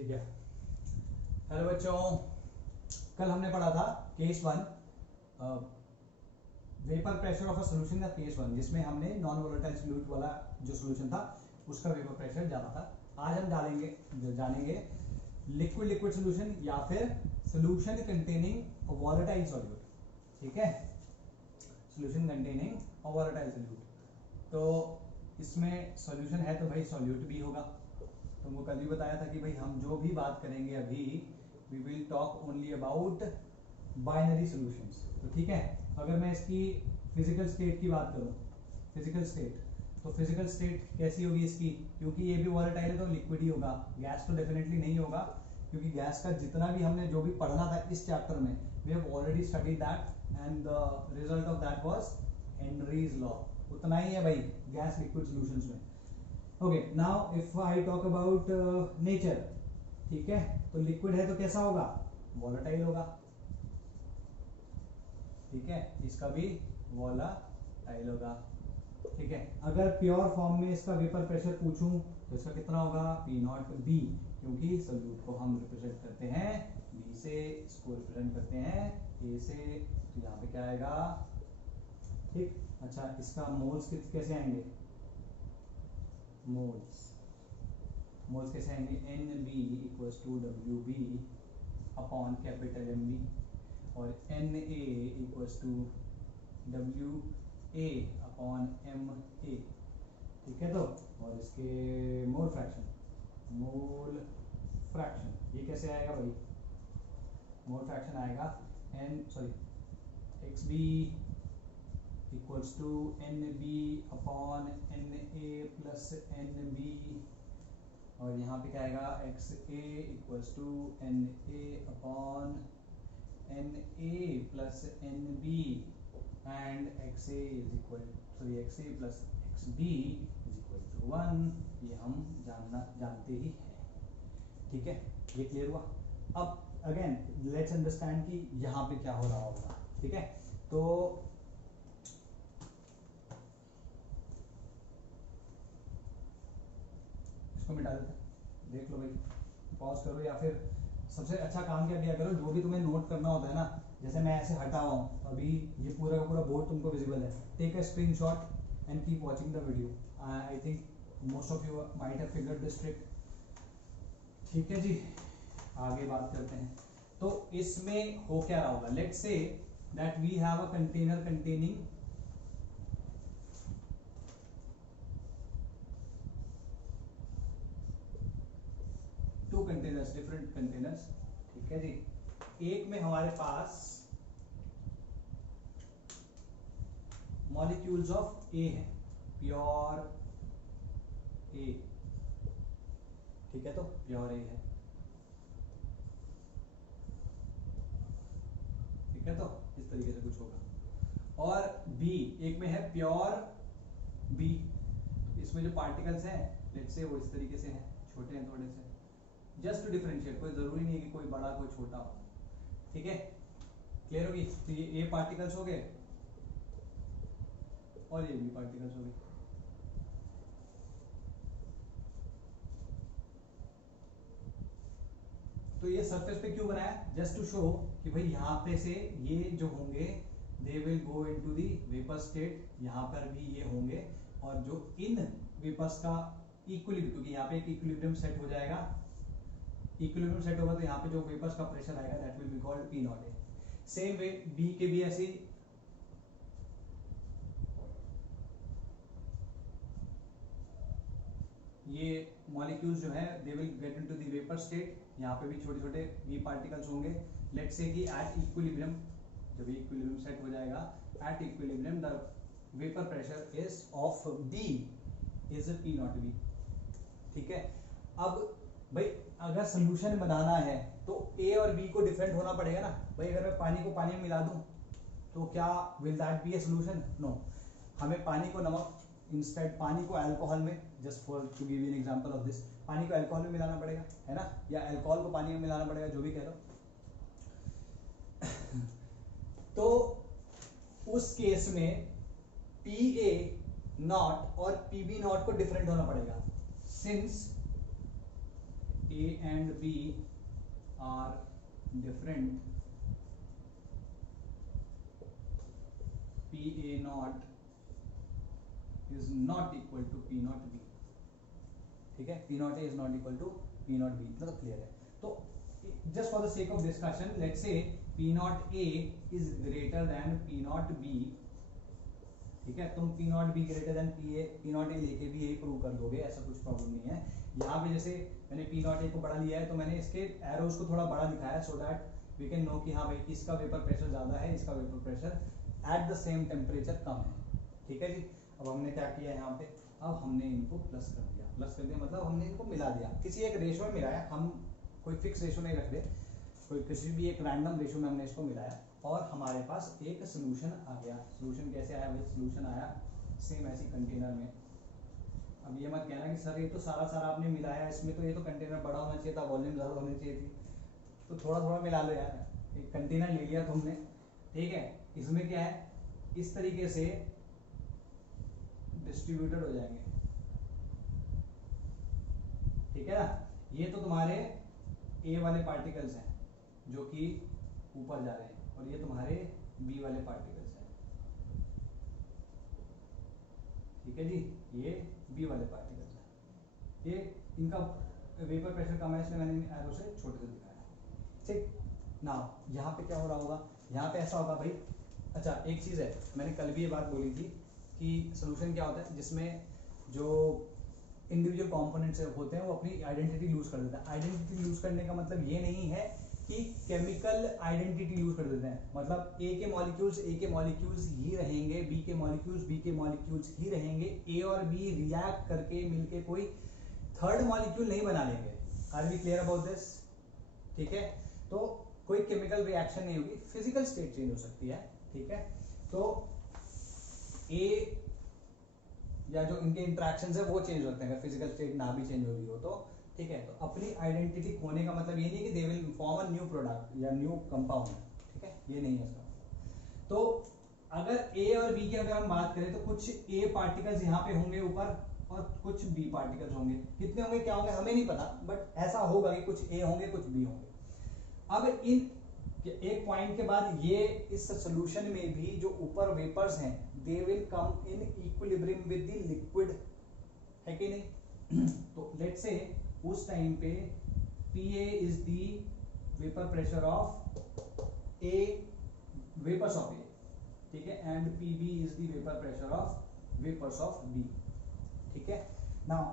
ठीक है। हेलो बच्चों, कल हमने पढ़ा था case one, vapour pressure of a solution the case one, जिसमें हमने नॉन वोलेटाइल सॉल्यूट वाला जो सॉल्यूशन था उसका वेपर प्रेशर ज्यादा था। आज हम जानेंगे लिक्विड लिक्विड सॉल्यूशन या फिर सॉल्यूशन कंटेनिंग वोलेटाइल सॉल्यूट। ठीक है, सॉल्यूशन कंटेनिंग वोलेटाइल सॉल्यूट। तो इसमें सॉल्यूशन है तो भाई सॉल्यूट भी होगा। तुमको कल भी बताया था कि भाई हम जो भी बात करेंगे अभी we will talk only about binary solutions. तो ठीक है, अगर मैं इसकी फिजिकल स्टेट की बात करूं, फिजिकल स्टेट, तो फिजिकल स्टेट कैसी होगी इसकी, क्योंकि ये भी वॉलेटाइल है तो लिक्विड ही होगा, गैस तो डेफिनेटली नहीं होगा, क्योंकि गैस का जितना भी हमने जो भी पढ़ना था इस चैप्टर में we have already studied that and the result of that was Henry's law. उतना ही है भाई गैस लिक्विड सॉल्यूशंस में। Okay, now if I talk about nature, ठीक है, तो लिक्विड है तो कैसा होगा, वॉलेटाइल होगा। ठीक है, इसका भी वॉलेटाइल होगा। ठीक है, अगर प्योर फॉर्म में इसका वेपर प्रेशर पूछूं तो इसका कितना होगा, P नॉट B, क्योंकि सॉल्यूट को हम रिप्रेजेंट करते हैं B से, इसको रिप्रेजेंट करते हैं A से, तो यहाँ पे क्या आएगा। ठीक, अच्छा इसका मोल्स कैसे आएंगे, मोल्स कैसे आएंगे, NB equals to WB upon capital MB और NA equals to WA upon MA। ठीक है, तो और इसके मोल फ्रैक्शन ये कैसे आएगा भाई, मोल फ्रैक्शन आएगा XB equals to NB upon NA plus NB और यहाँ पे क्या आएगा XA equals to NA upon NA plus NB and XA plus XB is equal to 1। ये हम जानते ही हैं। ठीक है, ये क्लियर हुआ। अब अगेन लेट्स अंडरस्टैंड कि यहाँ पे क्या हो रहा होगा। ठीक है, तो इसको मिटा देते हैं, देख लो भाई, पॉज करो या फिर सबसे अच्छा काम क्या किया करो, जो भी तुम्हें नोट करना होता है ना, जैसे मैं ऐसे हटा हुआ हूँ अभी, ये पूरा का पूरा बोर्ड तुमको विजिबल है, take a screenshot and keep watching the video. I think most of you might have figured this trick. ठीक है जी, आगे बात करते हैं। तो इसमें हो क्या रहा होगा, let's say that we have a container containing two containers, different containers. ठीक है जी, एक में हमारे पास मॉलिक्यूल्स ऑफ ए है, प्योर ए। ठीक है, तो प्योर ए है। ठीक है, तो इस तरीके से कुछ होगा। और बी, एक में है प्योर बी, इसमें जो पार्टिकल्स हैं लेट्स से वो इस तरीके से हैं, छोटे हैं थोड़े से, जस्ट टू डिफरेंशिएट, कोई जरूरी नहीं है कि कोई बड़ा कोई छोटा हो। ठीक है, क्लियर होगी। तो ये ए पार्टिकल्स हो गए और ये बी पार्टिकल्स हो गए। तो ये सरफेस पे क्यों बनाया, जस्ट टू शो कि भाई यहाँ पे से ये जो होंगे they will go into the vapour state, यहाँ पर भी ये होंगे, और जो इन वेपर्स का इक्विलिब्रियम, क्योंकि यहाँ पे एक इक्विलिब्रियम सेट हो जाएगा, इक्विलिब्रियम सेट होगा तो यहाँ पे जो वेपर्स का प्रेशर आएगा that will be called P not A. Same way B के भी ऐसे, ये मॉलिक्यूल्स जो है they will get into the vapour state, यहाँ पे भी छोटे छोटे वी पार्टिकल्स होंगे। लेट्स से कि एट इक्विलिब्रियम, जब इक्विलिब्रियम सेट हो जाएगा, at equilibrium the vapour pressure is of B is P not B। ठीक है, अब भाई अगर सोल्यूशन बनाना है तो A और B को डिफरेंट होना पड़ेगा ना भाई। अगर मैं पानी को पानी में मिला दूं तो क्या will that be a solution, no. हमें पानी को नमक, इंस्टेड पानी को अल्कोहल में, just for to give you an example of this, पानी को अल्कोहल में मिलाना पड़ेगा, है ना, या अल्कोहल को पानी में मिलाना पड़ेगा, जो भी कह लो। तो उस केस में PA नॉट और PB नॉट को डिफरेंट होना पड़ेगा, since A and B are different, PA naught is not equal to P naught B, ठीक है, P naught A is not equal to P naught B, मतलब clear है। तो just for the sake of discussion, let's say P naught A is greater than P naught B, ठीक है, तुम P naught B greater than P naught A लेके भी यही prove कर दोगे, ऐसा कुछ प्रॉब्लम नहीं है। यहाँ पे जैसे मैंने P naught A को बड़ा लिया है तो मैंने इसके एरोज को थोड़ा बड़ा दिखाया so that we can know कि हाँ भाई इसका वेपर प्रेशर ज्यादा है, इसका vapour pressure at the same temperature कम है, ठीक है जी। अब हमने क्या किया यहाँ पे, अब हमने इनको प्लस कर दिया मतलब हमने इनको मिला दिया, किसी एक रेशो में मिलाया, हम कोई फिक्स रेशो नहीं रख रहे, कोई किसी भी एक रैंडम रेशो में हमने इसको मिलाया और हमारे पास एक सोल्यूशन आ गया। सोल्यूशन कैसे आया भाई, सोल्यूशन आया सेम ऐसी कंटेनर में। अब ये मत कहना कि सर ये तो सारा आपने मिलाया इसमें, तो ये तो कंटेनर बड़ा होना चाहिए था, वॉल्यूम ज़्यादा होनी चाहिए थी, तो थोड़ा मिला लो यार। एक कंटेनर ले लिया तुमने, ठीक है, इसमें क्या है, इस तरीके से डिस्ट्रीब्यूटेड हो जाएंगे, ठीक है ना। ये तो तुम्हारे ए वाले पार्टिकल्स हैं जो कि ऊपर जा रहे हैं और ये तुम्हारे बी वाले पार्टिकल्स हैं, ठीक है जी, ये बी वाले पार्टिकल्स हैं। ये इनका वेपर प्रेशर कम है इसलिए मैंने एरो से छोटे से दिखाया, ठीक ना। यहाँ पे क्या हो रहा होगा, यहाँ पे ऐसा होगा भाई, अच्छा एक चीज़ है, मैंने कल भी ये बात बोली थी कि सोल्यूशन क्या होता है जिसमें जो इंडिविजुअल कंपोनेंट्स होते हैं वो अपनी आइडेंटिटी लूज कर देते हैं। आइडेंटिटी लूज करने का मतलब ये नहीं है कि केमिकल आइडेंटिटी लूज कर देते हैं, मतलब ए के मॉलिक्यूल्स ही रहेंगे, बी के मॉलिक्यूल्स ही रहेंगे, ए और बी रिएक्ट करके मिलके कोई थर्ड मॉलिक्यूल नहीं बना लेंगे। Are we clear about this, ठीक है। तो कोई केमिकल रिएक्शन नहीं होगी, फिजिकल स्टेट चेंज हो सकती है, ठीक है। तो ए या जो इनके इंटरेक्शंस है वो चेंज होते हैं, अगर फिजिकल स्टेट ना भी चेंज हो रही हो तो, ठीक है। तो अपनी आइडेंटिटी खोने का मतलब ये नहीं कि they will form a new product या न्यू कंपाउंड, ठीक है, ये नहीं है इसका। तो अगर ए और बी की अगर हम बात करें तो कुछ ए पार्टिकल्स यहाँ पे होंगे ऊपर और कुछ बी पार्टिकल्स होंगे, कितने होंगे क्या होंगे हमें नहीं पता, बट ऐसा होगा कि कुछ ए होंगे कुछ बी होंगे। अब इन एक पॉइंट के बाद ये इस सॉल्यूशन में भी जो ऊपर वेपर्स हैं they will come in equilibrium with the liquid, है कि नहीं। तो लेट्स से उस टाइम पे PA is the vapour pressure of A, vapours of A, ठीक है, and PB is the vapour pressure of vapours of B, ठीक है। नाउ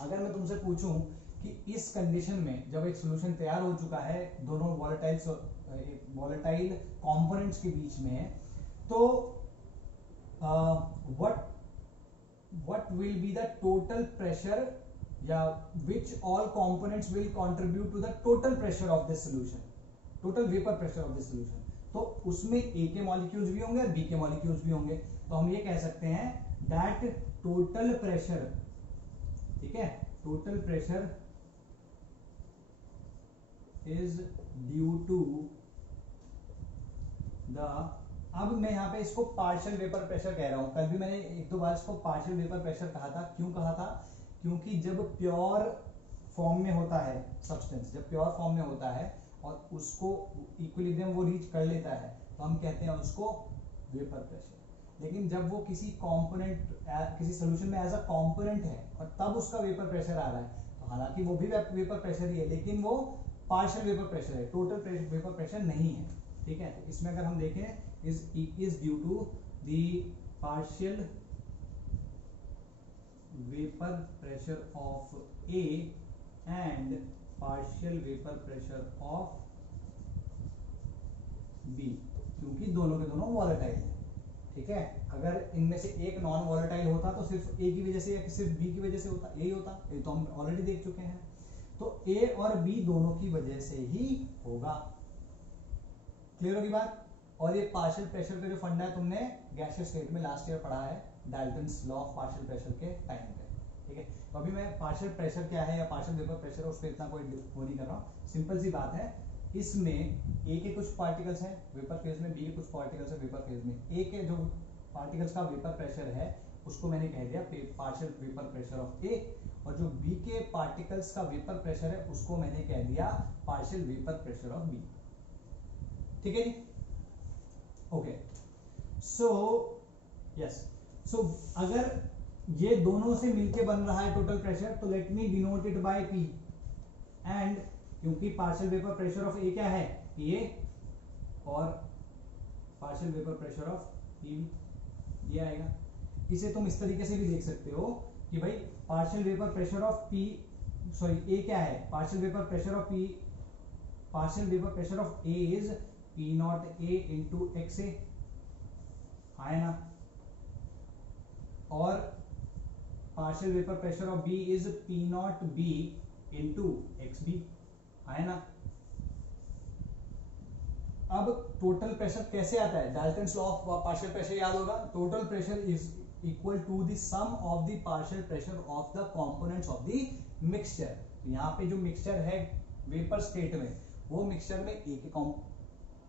अगर मैं तुमसे पूछूं कि इस कंडीशन में जब एक सॉल्यूशन तैयार हो चुका है दोनों वॉलेटाइल कंपोनेंट्स के बीच में, तो what will be the total pressure या which all components will contribute to the total pressure of this solution, total vapor pressure of this solution। तो उसमें A के मॉलिक्यूल्स भी होंगे और B के मॉलिक्यूल्स भी होंगे, तो हम ये कह सकते हैं that total pressure, ठीक है, total pressure is due to the, अब मैं यहाँ पे इसको पार्शियल वेपर प्रेशर कह रहा हूँ, कल भी मैंने एक दो बार इसको पार्शियल वेपर प्रेशर कहा था। क्यों कहा था, क्योंकि जब प्योर फॉर्म में होता है सब्सटेंस, जब प्योर फॉर्म में होता है और उसको इक्विलिब्रियम वो रीच कर लेता है तो हम कहते हैं उसको वेपर प्रेशर। लेकिन जब वो किसी कंपोनेंट किसी सोल्यूशन में एज अ कंपोनेंट है और तब उसका वेपर प्रेशर आ रहा है, तो हालांकि वो भी वेपर प्रेशर ही है लेकिन वो पार्शियल वेपर प्रेशर है, टोटल वेपर प्रेशर नहीं है, ठीक है। तो इसमें अगर हम देखें is due to the partial vapor pressure of A and partial vapor pressure of B, क्योंकि दोनों के दोनों वॉलेटाइल है, ठीक है। अगर इनमें से एक नॉन वॉलेटाइल होता तो सिर्फ A की वजह से या सिर्फ B की वजह से होता, यही होता, ये तो हम ऑलरेडी देख चुके हैं। तो A और B दोनों की वजह से ही होगा, क्लियर होगी बात। और ये पार्शियल प्रेशर का जो फंडा है तुमने गैसियस स्टेट में लास्ट ईयर पढ़ा है, Dalton's law of partial pressure के टाइम पे, ठीक है। तो अभी मैं पार्शियल प्रेशर क्या है या पार्शियल वेपर प्रेशर उस पर इतना कोई वो नहीं कर रहा हूँ, सिंपल सी बात है। इसमें ए के कुछ पार्टिकल्स हैं वेपर फेज में, बी के कुछ पार्टिकल्स हैं वेपर फेज में। ए के जो पार्टिकल्स का वेपर प्रेशर है उसको मैंने कह दिया पार्शियल वेपर प्रेशर ऑफ ए, और जो बी के पार्टिकल्स का वेपर प्रेशर है उसको मैंने कह दिया partial vapour pressure of B. ठीक है जी, ओके। सो यस, सो अगर ये दोनों से मिलके बन रहा है टोटल प्रेशर, तो let me denote it by P. And क्योंकि partial vapour pressure of A क्या है, पी ए, और partial vapour pressure of B ये आएगा। इसे तुम इस तरीके से भी देख सकते हो कि भाई partial vapour pressure of P, sorry A क्या है, partial vapour pressure of P, partial vapour pressure of A is P not A into X A, आया ना, और partial vapour pressure of B is P not B into x B, आया ना। अब total pressure कैसे आता है, Dalton's law of partial pressure याद होगा, total pressure is equal to the sum of the partial pressure of the components of the mixture. यहाँ पे जो मिक्सचर है वेपर स्टेट में, वो मिक्सचर में ए के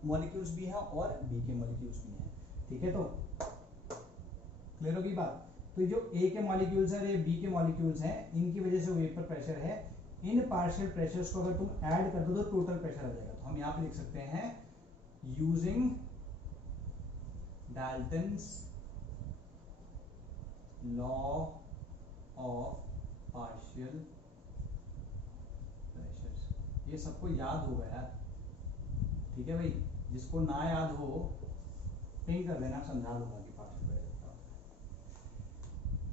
मॉलिक्यूल्स भी हैं और बी के मॉलिक्यूल्स भी हैं। ठीक है, तो क्लियर होगी बात। तो जो ए के मॉलिक्यूल्स हैं, ये बी के मॉलिक्यूल्स हैं, इनकी वजह से वेपर प्रेशर है। इन पार्शियल प्रेशर्स को अगर तुम ऐड कर दो तो टोटल प्रेशर आ जाएगा। तो हम यहाँ पे लिख सकते हैं using Dalton's law of partial pressures. ये सबको याद होगा यार, ठीक है भाई, जिसको ना याद हो पिंग कर देना, समझा दूंगा कि पार्शियल प्रेशर क्या होता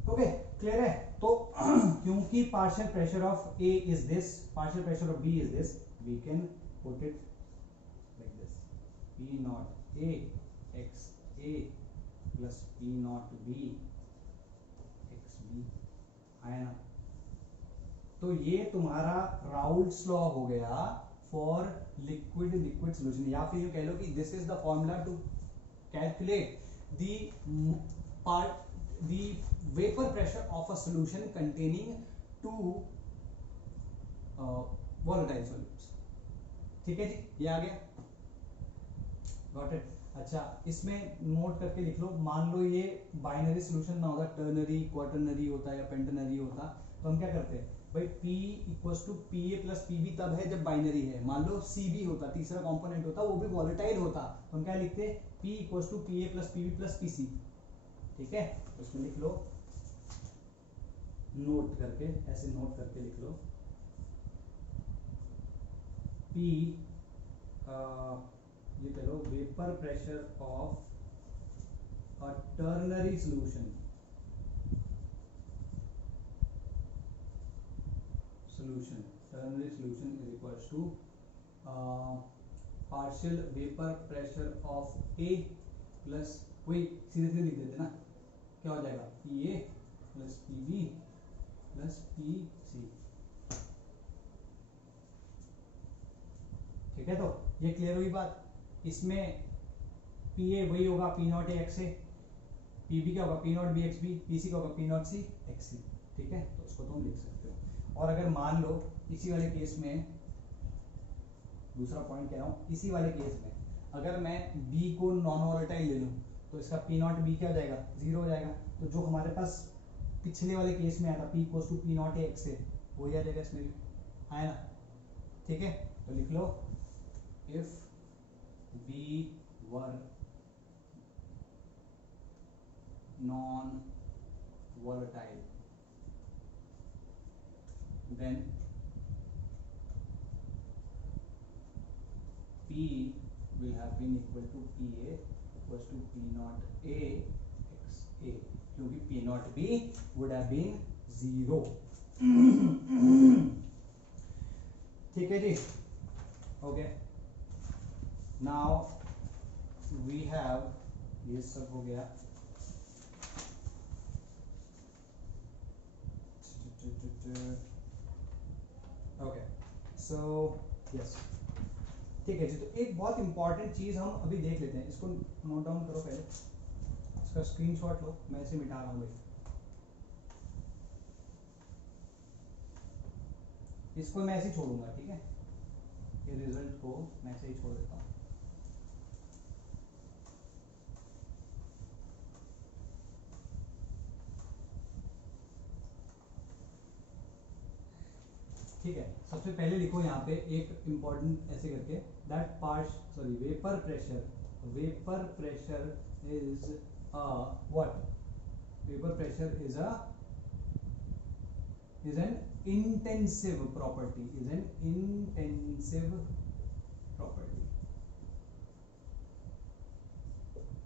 है। ओके, क्लियर है। तो क्योंकि partial pressure of A is this, partial pressure of B is this, we can put it like this, P not A x A plus P not B x B, आया ना। तो ये तुम्हारा Raoult's law हो गया for liquid liquid solution, या फिर you कह लो कि this is the formula to calculate the vapor pressure of a solution containing two volatile solids। ठीक है जी, ये आ गया, गॉट इट। अच्छा, इसमें नोट करके लिख लो, मान लो ये बाइनरी सॉल्यूशन ना होता, टर्नरी क्वार्टरनरी होता या पेंटनरी होता, तो हम क्या करते हैं भाई, P equals to P A plus P B तब है जब बाइनरी है। मान लो सी बी होता, तीसरा कंपोनेंट होता, वो भी वॉलेटाइल होता, तो हम क्या लिखते, P equals to P A plus P B plus P C. ठीक है, तो इसमें लिख लो, नोट करके, ऐसे नोट करके लिख लो, P ये कह लो vapour pressure of a ternary solution, ternary solution is equals to partial vapour pressure of A plus, वही सीधे सीधे लिख देते ना, क्या हो जाएगा, P A plus P B plus P C. ठीक है, तो ये क्लियर हुई बात। इसमें पी ए वही होगा P not A x A, P B क्या होगा P not B x B, P C क्या होगा P nought C x C. ठीक है, तो उसको तुम लिख सकते हो। और अगर मान लो इसी वाले केस में, दूसरा पॉइंट कह रहा हूं, इसी वाले केस में अगर मैं बी को नॉन वोलेटाइल ले लूं, तो इसका पी नॉट बी क्या हो जाएगा, जीरो हो जाएगा। तो जो हमारे पास पिछले वाले केस में आया था P equals to P not A x A, वही आ जाएगा इसमें भी, आया ना। ठीक है, तो लिख लो, if B were non volatile then P will have been equal to PA equals to P naught A x A, क्योंकि P naught B would have been 0। ठीक है जी, ओके। नाउ वी हैव, ये सब हो गया। ओके, सो यस, ठीक है जी। तो एक बहुत इंपॉर्टेंट चीज हम अभी देख लेते हैं, इसको नोट डाउन करो पहले, इसका स्क्रीनशॉट लो, मैं इसे मिटा रहा हूँ भाई, इसको मैं ऐसे ही छोड़ूंगा। ठीक है, ये रिजल्ट को मैं ऐसे ही छोड़ देता हूँ। ठीक है, सबसे पहले लिखो यहाँ पे एक इंपॉर्टेंट ऐसे करके, that vapour pressure is a what, vapour pressure is an intensive property,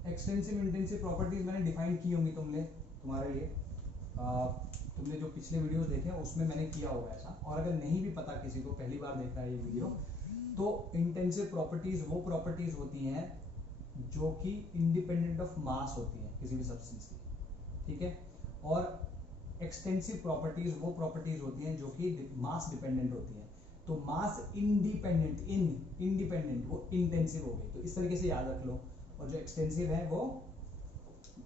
extensive intensive properties मैंने डिफाइन की होंगी तुम्हारे लिए, तुमने जो पिछले वीडियोस देखे हैं उसमें मैंने किया होगा ऐसा, और अगर नहीं भी पता किसी को पहली बार देख रहा है ये वीडियो, तो इंटेंसिव प्रॉपर्टीज वो प्रॉपर्टीज होती हैं जो कि इंडिपेंडेंट ऑफ मास होती है किसी भी सब्सटेंस की, ठीक है, और एक्सटेंसिव प्रॉपर्टीज वो प्रॉपर्टीज होती हैं जो कि मास डिपेंडेंट होती हैं। तो मास इंडिपेंडेंट वो इंटेंसिव हो गई, तो इस तरीके से याद रख लो, और जो एक्सटेंसिव है वो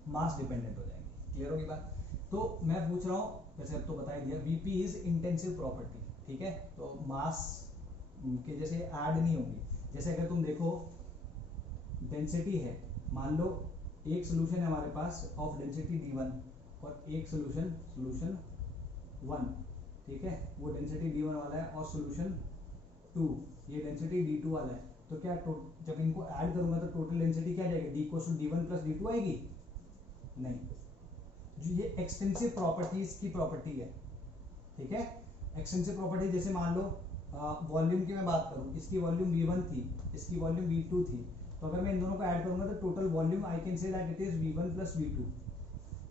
मास डिपेंडेंट हो जाएंगे। क्लियर होगी बात? तो मैं पूछ रहा हूं, जैसे अब तो बता ही दिया, वीपी इज इंटेंसिव प्रॉपर्टी, ठीक है, तो मास के जैसे ऐड नहीं होंगी। जैसे अगर तुम देखो डेंसिटी है, मान लो एक सोल्यूशन है हमारे पास ऑफ डेंसिटी d1 और एक सोल्यूशन 1, ठीक है, वो डेंसिटी d1 वाला है, और सोल्यूशन 2 ये डेंसिटी d2 वाला है, तो क्या जब इनको ऐड करूंगा तो टोटल डेंसिटी क्या जाएगी, d equals to d1 plus d2 आएगी? नहीं, जो ये एक्सटेंसिव प्रॉपर्टीज की प्रॉपर्टी है, ठीक है, एक्सटेंसिव प्रॉपर्टी, जैसे मान लो वॉल्यूम की मैं बात करूं, इसकी वॉल्यूम v1 थी, इसकी वॉल्यूम v2 थी, तो अगर मैं इन दोनों को ऐड करूंगा तो total volume I can say that it is v1 plus v2,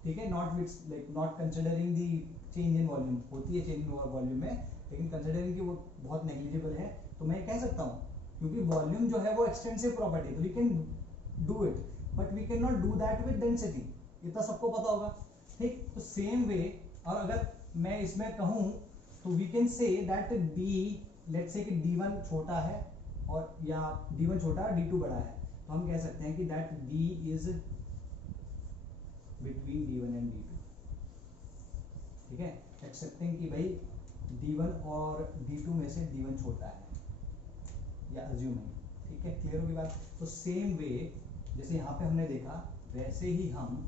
ठीक है, not considering the change in volume, होती है चेंज इन वॉल्यूम में, लेकिन कंसिडरिंग कि वो बहुत नेग्लिजिबल है, तो मैं कह सकता हूं क्योंकि वॉल्यूम जो है वो एक्सटेंसिव प्रॉपर्टी, तो we can do it, but we cannot do that with density, इतना सबको पता होगा, ठीक। तो सेम वे, और अगर मैं इसमें कहूं तो we can say that D, let's say कि d1 छोटा है और या d1 छोटा d2 बड़ा है, तो हम कह सकते हैं कि that d is between d1 and d2, ठीक है, एक्सेप्टिंग कि भाई d1 और d2 में से d1 छोटा है, या अज्यूमिंग, ठीक है, क्लियर होगी बात? तो सेम वे जैसे यहाँ पे हमने देखा, वैसे ही हम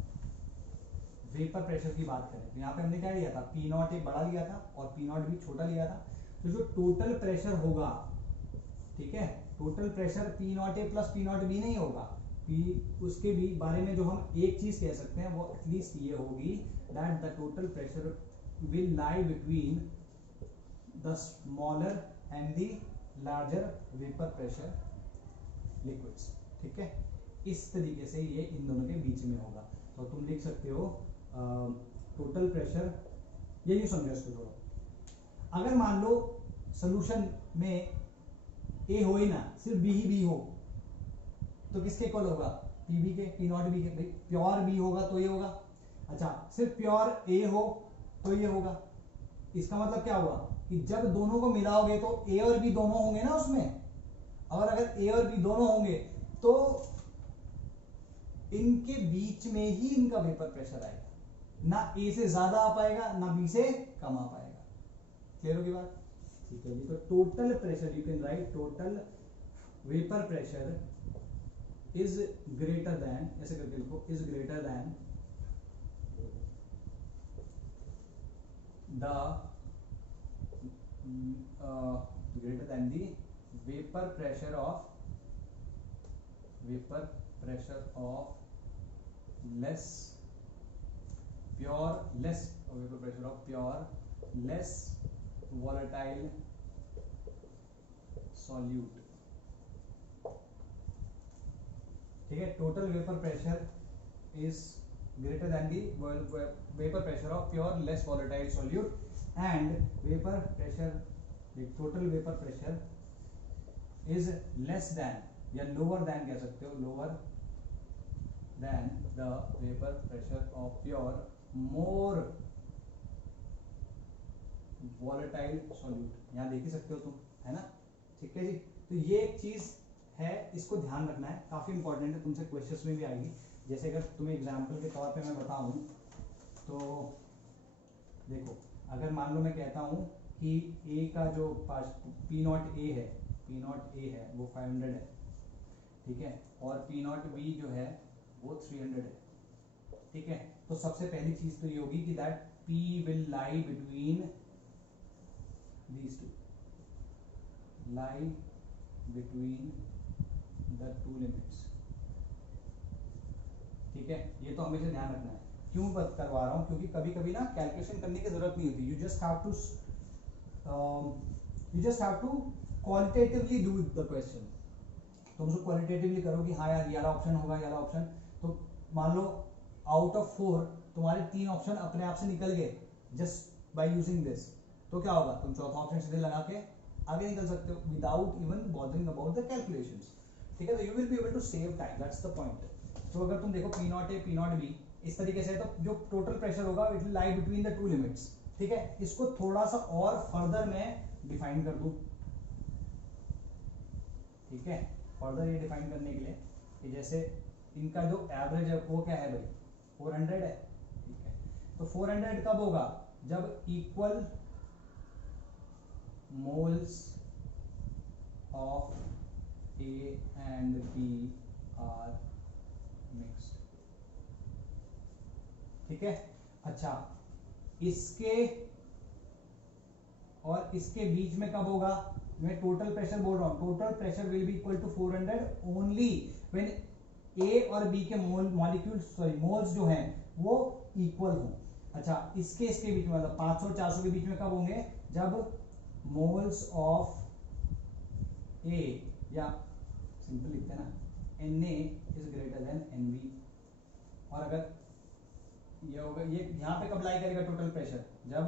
वेपर प्रेशर की बात करें तो यहाँ पे हमने क्या लिया था, P0 एक बड़ा लिया था और P0 भी छोटा लिया था, तो जो टोटल प्रेशर होगा, ठीक है, total pressure P0 plus P0 भी नहीं होगा, उसके भी बारे में जो हम एक चीज कह सकते हैं वो एटलीस्ट ये होगी, that the total pressure will lie between the smaller and the larger vapour pressure liquids, ठीक है, इस तरीके से ये इन दोनों के बीच में होगा। तो तुम लिख सकते हो टोटल प्रेशर, ये यूं समझो इसको थोड़ा, अगर मान लो सोल्यूशन में ए हो ही ना, सिर्फ बी ही बी हो, तो किसके इक्वल होगा, पीबी के, P0 बी के, भाई प्योर बी होगा तो ये होगा, अच्छा सिर्फ प्योर ए हो तो ये होगा, इसका मतलब क्या हुआ कि जब दोनों को मिलाओगे तो ए और बी दोनों होंगे ना उसमें, और अगर ए और बी दोनों होंगे तो इनके बीच में ही इनका वेपर प्रेशर आएगा, ना ए से ज्यादा आ पाएगा ना बी से कम आ पाएगा। क्लियर होगी बात? ठीक है जी, तो total pressure you can write total vapour pressure is greater then, ऐसे करके लिखो, is greater then the greater than the vapor pressure of less pure, less vapor pressure of pure less volatile solute, ठीक है, total vapour pressure is greater than the vapor pressure of pure less volatile solute, and vapor pressure, the total vapor pressure is less than या lower than कह सकते हो, lower than the vapor pressure of pure more volatile solute, यहाँ देख ही सकते हो तुम, है ना, ठीक है जी। तो ये एक चीज है, इसको ध्यान रखना है, काफी इंपॉर्टेंट है, तुमसे क्वेश्चंस में भी आएगी। जैसे अगर तुम्हें एग्जांपल के तौर पे मैं बताऊं तो देखो, अगर मान लो मैं कहता हूं कि ए का जो P0 A है, P0 A है वो 500 है, ठीक है, और P0 B जो है वो 300 है, ठीक है, तो सबसे पहली चीज तो ये होगी कि that P will lie between these to, lie between the two limits. ठीक है, ये तो हमेशा ध्यान रखना है। क्यों करवा रहा हूँ, क्योंकि कभी कभी ना कैलकुलेशन करने की जरूरत नहीं होती, you just have to qualitatively do the question. तुम उसको क्वालिटेटिवली करो कि हाँ यार ये वाला ऑप्शन होगा, ये वाला ऑप्शन। तो मान लो आउट ऑफ 4 तुम्हारे 3 ऑप्शन अपने आप से निकल गए जस्ट बाय यूजिंग दिस, तो क्या होगा, तुम चौथा ऑप्शन सीधे लगा के आगे निकल सकते हो without even bothering about the calculations. ठीक है, तो you will be able to save time, that's the point. तो अगर तुम देखो P not A P not B इस तरीके से है, तो जो टोटल प्रेशर होगा it will lie between the two limits. ठीक है, इसको थोड़ा सा और फर्दर मैं डिफाइन कर दूं। ठीक है, फर्दर ये डिफाइन करने के लिए कि जैसे इनका जो एवरेज है वो क्या है भाई, 400 है। ठीक है, तो 400 कब होगा, जब equal moles of A and B are mixed. ठीक है, अच्छा इसके और इसके बीच में कब होगा, मैं टोटल प्रेशर बोल रहा हूं, total pressure will be equal to 400 only when A और बी के मोल्स जो हैं वो इक्वल हो। अच्छा इसके बीच में मतलब 500 400 के बीच में कब होंगे, जब मोल्स ऑफ ए, या सिंपल लिखते हैं ना, Na is greater then Nb। और अगर ये होगा, ये यहां पे कब लाई करेगा टोटल प्रेशर, जब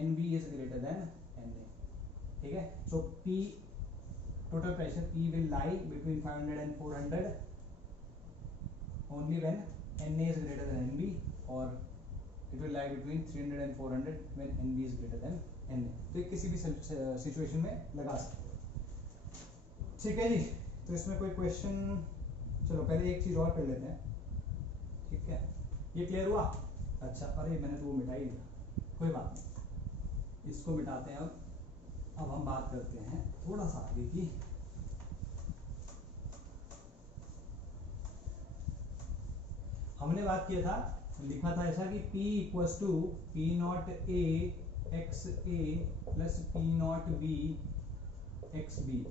Nb is greater then Na। ठीक है, सो P total pressure P will lie between 500 and 400 only when Na is greater than Nb, or it will lie between 300 and 400 when Nb is greater than Na। तो किसी भी situation में लगा सकते। ठीक है जी, तो इसमें कोई क्वेश्चन, चलो पहले एक चीज और कर लेते हैं। ठीक है, ये क्लियर हुआ। अच्छा, अरे मैंने तो वो मिटा ही दिया, कोई बात नहीं, इसको मिटाते हैं। अब हम बात करते हैं थोड़ा सा आगे की। हमने बात किया था, लिखा था ऐसा कि P equals to P not A x A plus P not B x B.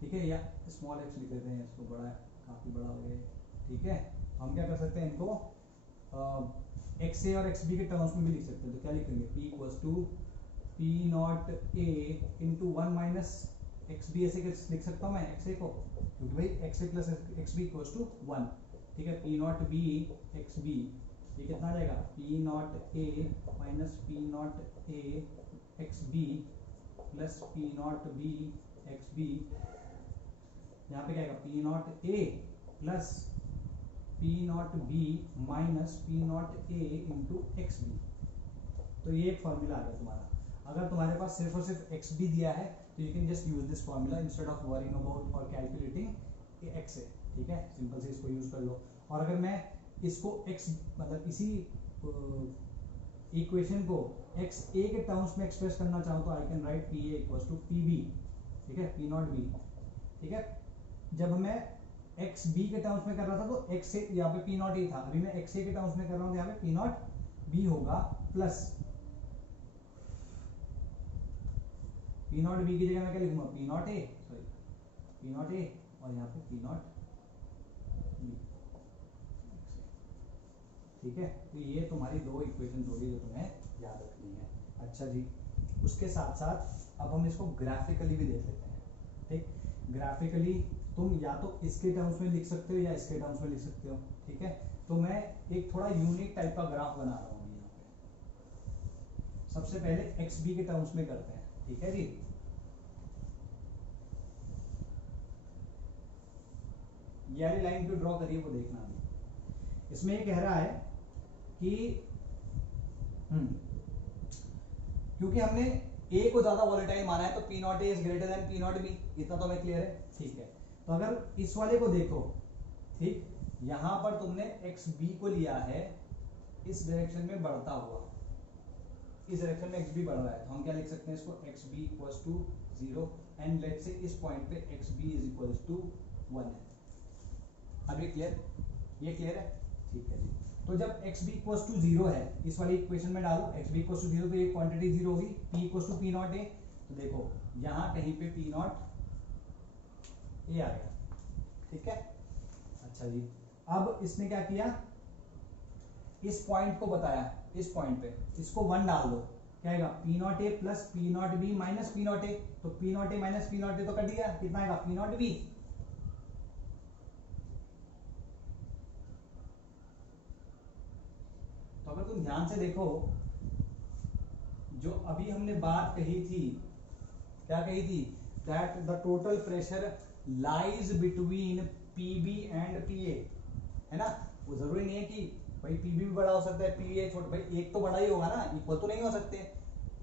ठीक है, या स्मॉल x लिख देते हैं, इसको बड़ा काफी बड़ा हो गया। ठीक है, हम क्या कर सकते हैं, इनको एक्स ए और एक्स बी के टर्म्स में भी लिख सकते हैं। तो क्या लिखेंगे, P equals to P not A into 1 minus x B, ऐसे लिख सकता हूँ मैं एक्स ए को, क्योंकि भाई x A plus x B equals to 1। ठीक है, P not B x B, ये कितना आ जाएगा, P not A minus P not A x B plus P not B x B. यहाँ पे क्या आएगा, P not A plus P not B minus P not A into x B. तो ये एक फॉर्मूला आ गया तुम्हारा। अगर तुम्हारे पास सिर्फ और सिर्फ एक्स बी दिया है तो you can just use this formula instead of worrying about और कैलकुलेटिंग एक्स ए। ठीक है, सिंपल से इसको यूज कर लो। और अगर मैं इसको एक्स मतलब इसी इक्वेशन को एक्स ए के टर्म्स में एक्सप्रेस करना चाहूँ तो I can write P A equals to P B. ठीक है, पी नॉट बी। ठीक है, जब मैं एक्स बी के टर्म्स में कर रहा था तो एक्स ए यहाँ पे पी नॉट ए था, अभी मैं एक्स ए के टर्म्स में कर रहा हूँ तो यहाँ पे पी नॉट बी होगा प्लस पी नॉट बी की जगह मैं क्या लिखूंगा, P not a, sorry P not A और यहाँ पे पी नॉट बी। ठीक है, तो ये तुम्हारी दो इक्वेशन होगी जो तुम्हें याद रखनी है। अच्छा जी, उसके साथ साथ अब हम इसको ग्राफिकली भी देख लेते हैं। ठीक, ग्राफिकली तुम या तो इसके टर्म्स में लिख सकते हो या इसके टर्म्स में लिख सकते हो। ठीक है, तो मैं एक थोड़ा यूनिक टाइप का ग्राफ बना रहा हूँ यहाँ पे। सबसे पहले एक्स बी के टर्म्स में करते हैं। ठीक है जी, ये वाली लाइन को ड्रॉ करिए, वो देखना अभी। इसमें ये कह रहा है कि क्योंकि हमने ए को ज्यादा वॉलेटाइल माना है तो P not a is greater than P not be, इतना तो हमें क्लियर है। ठीक है, तो अगर इस वाले को देखो, ठीक, यहां पर तुमने एक्स बी को लिया है इस डायरेक्शन में बढ़ता हुआ, इस डायरेक्शन में एक्स बी बढ़ रहा है, तो हम क्या लिख सकते हैं इसको, x B equals to 0 and let's say इस पॉइंट पे x B is equals to 1 है। अभी क्लियर, ये क्लियर है। ठीक है जी, तो जब x b इक्वल्स टू 0 है, इस वाली इक्वेशन में डालो x b इक्वल्स टू 0 तो ये क्वांटिटी 0 होगी, p equals to p not a। तो देखो यहाँ कहीं पे p नॉट ए आ गया, ठीक है। अच्छा जी, अब इसने क्या किया, इस पॉइंट को बताया, इस पॉइंट पे इसको 1 डाल दो, क्या आएगा P not A plus P not B minus P not A, तो P not A minus P not A तो कट गया, कितना आएगा पी नॉट बी। तो अगर तुम ध्यान से देखो, जो अभी हमने बात कही थी, क्या कही थी, that the total pressure lies between PB and PA, है ना। वो जरूरी नहीं है कि भाई पीबी भी बड़ा हो सकता है, पीए छोटा, भाई एक तो बड़ा ही होगा ना, इक्वल तो नहीं हो सकते,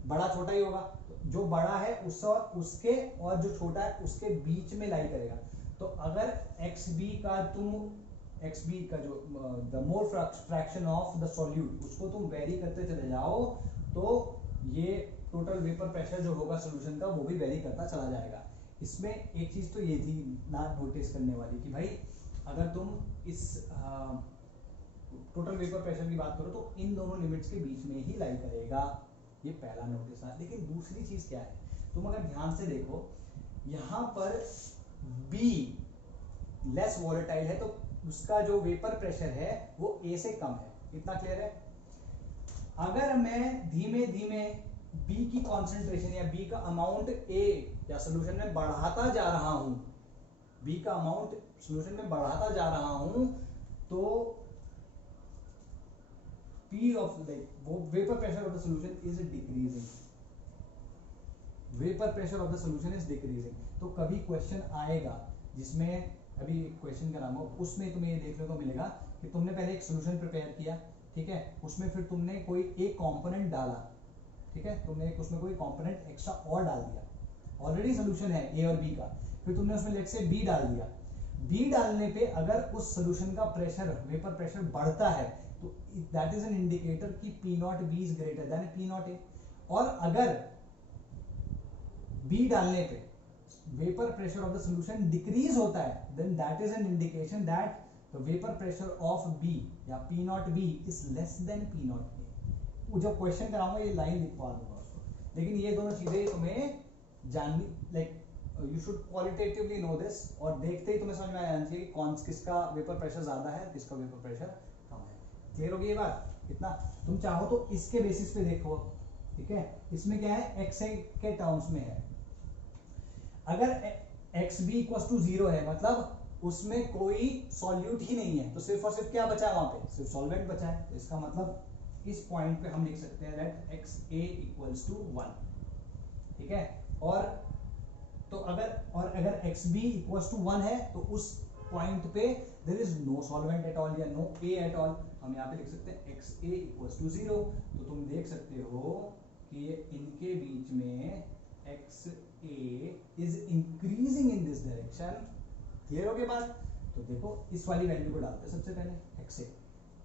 बड़ा छोटा ही होगा। तो जो बड़ा है उस और उसके, और जो छोटा है उसके बीच में लाई करेगा। तो अगर xb का तुम, xb का जो the mole fraction of the solute, उसको तुम वेरी करते चले जाओ, तो ये टोटल वेपर प्रेशर जो होगा सोल्यूशन का वो भी वेरी करता चला जाएगा। इसमें एक चीज तो ये थी ना नोटिस करने वाली कि भाई अगर तुम इस टोटल वेपर प्रेशर की बात करो तो इन दोनों लिमिट्स के बीच में ही लाई करेगा, ये पहला नोटिस था। लेकिन दूसरी चीज क्या है, तुम अगर ध्यान से देखो, यहां पर B लेस वॉलेटाइल है, तो उसका जो वेपर प्रेशर है वो A से कम है, इतना क्लियर है। अगर मैं धीमे धीमे B की कॉन्सेंट्रेशन या B का अमाउंट A या सोल्यूशन में बढ़ाता जा रहा हूं, B का अमाउंट सोल्यूशन में बढ़ाता जा रहा हूं, तो P of like vapor pressure of the solution is decreasing, vapor pressure of the solution is decreasing। तो कभी क्वेश्चन आएगा जिसमें, अभी क्वेश्चन का नाम हो, उसमें तुम्हें ये देखने को मिलेगा कि तुमने पहले एक सोल्यूशन प्रिपेयर किया, ठीक है, उसमें फिर तुमने कोई एक कंपोनेंट डाला, ठीक है, तुमने एक उसमें कोई कंपोनेंट एक्स्ट्रा और डाल दिया, ऑलरेडी सोल्यूशन है ए और बी का, फिर तुमने उसमें लेट से बी डाल दिया। बी डालने पे अगर उस सोल्यूशन का प्रेशर, वेपर प्रेशर बढ़ता है, तो दैट इज एन इंडिकेटर कि P not B is greater than P not A. और अगर बी डालने पे vapour pressure of the solution decrease होता है, then that is an indication that the vapour pressure of B या P not B is less than P not A. जब question कराऊंगा ये लाइन लिखवा दूंगा उसको, लेकिन ये दोनों चीजें तुम्हें जाननी, like you should qualitatively know this, और देखते ही तुम्हें समझ में आ जाना चाहिए कि कौन किसका वेपर प्रेशर ज्यादा है, किसका वेपर प्रेशर कम है। क्लियर होगी ये बात इतना। तुम चाहो तो इसके बेसिस पे देखो, ठीक है, इसमें क्या है, एक्स के टर्म्स में है। अगर एक्स बी इक्वल टू 0 है, मतलब उसमें कोई सॉल्यूट ही नहीं है, तो सिर्फ और सिर्फ क्या बचा है वहां पे, सिर्फ सॉल्वेंट बचा है। तो इसका मतलब इस पॉइंट पे हम लिख सकते हैं that x A equals to 1, ठीक है। अगर एक्स बी इक्वल्स टू 1 है, तो उस पॉइंट पे there is no solvent at all या नो ए एट ऑल। हम यहाँ पे लिख सकते हैं एक्स ए इक्वल्स टू 0। तो तुम देख सकते हो कि इनके बीच में x A is increasing in this direction. Clear हो गया बात। तो देखो इस वाली वैल्यू को डालते हैं सबसे पहले, एक्स ए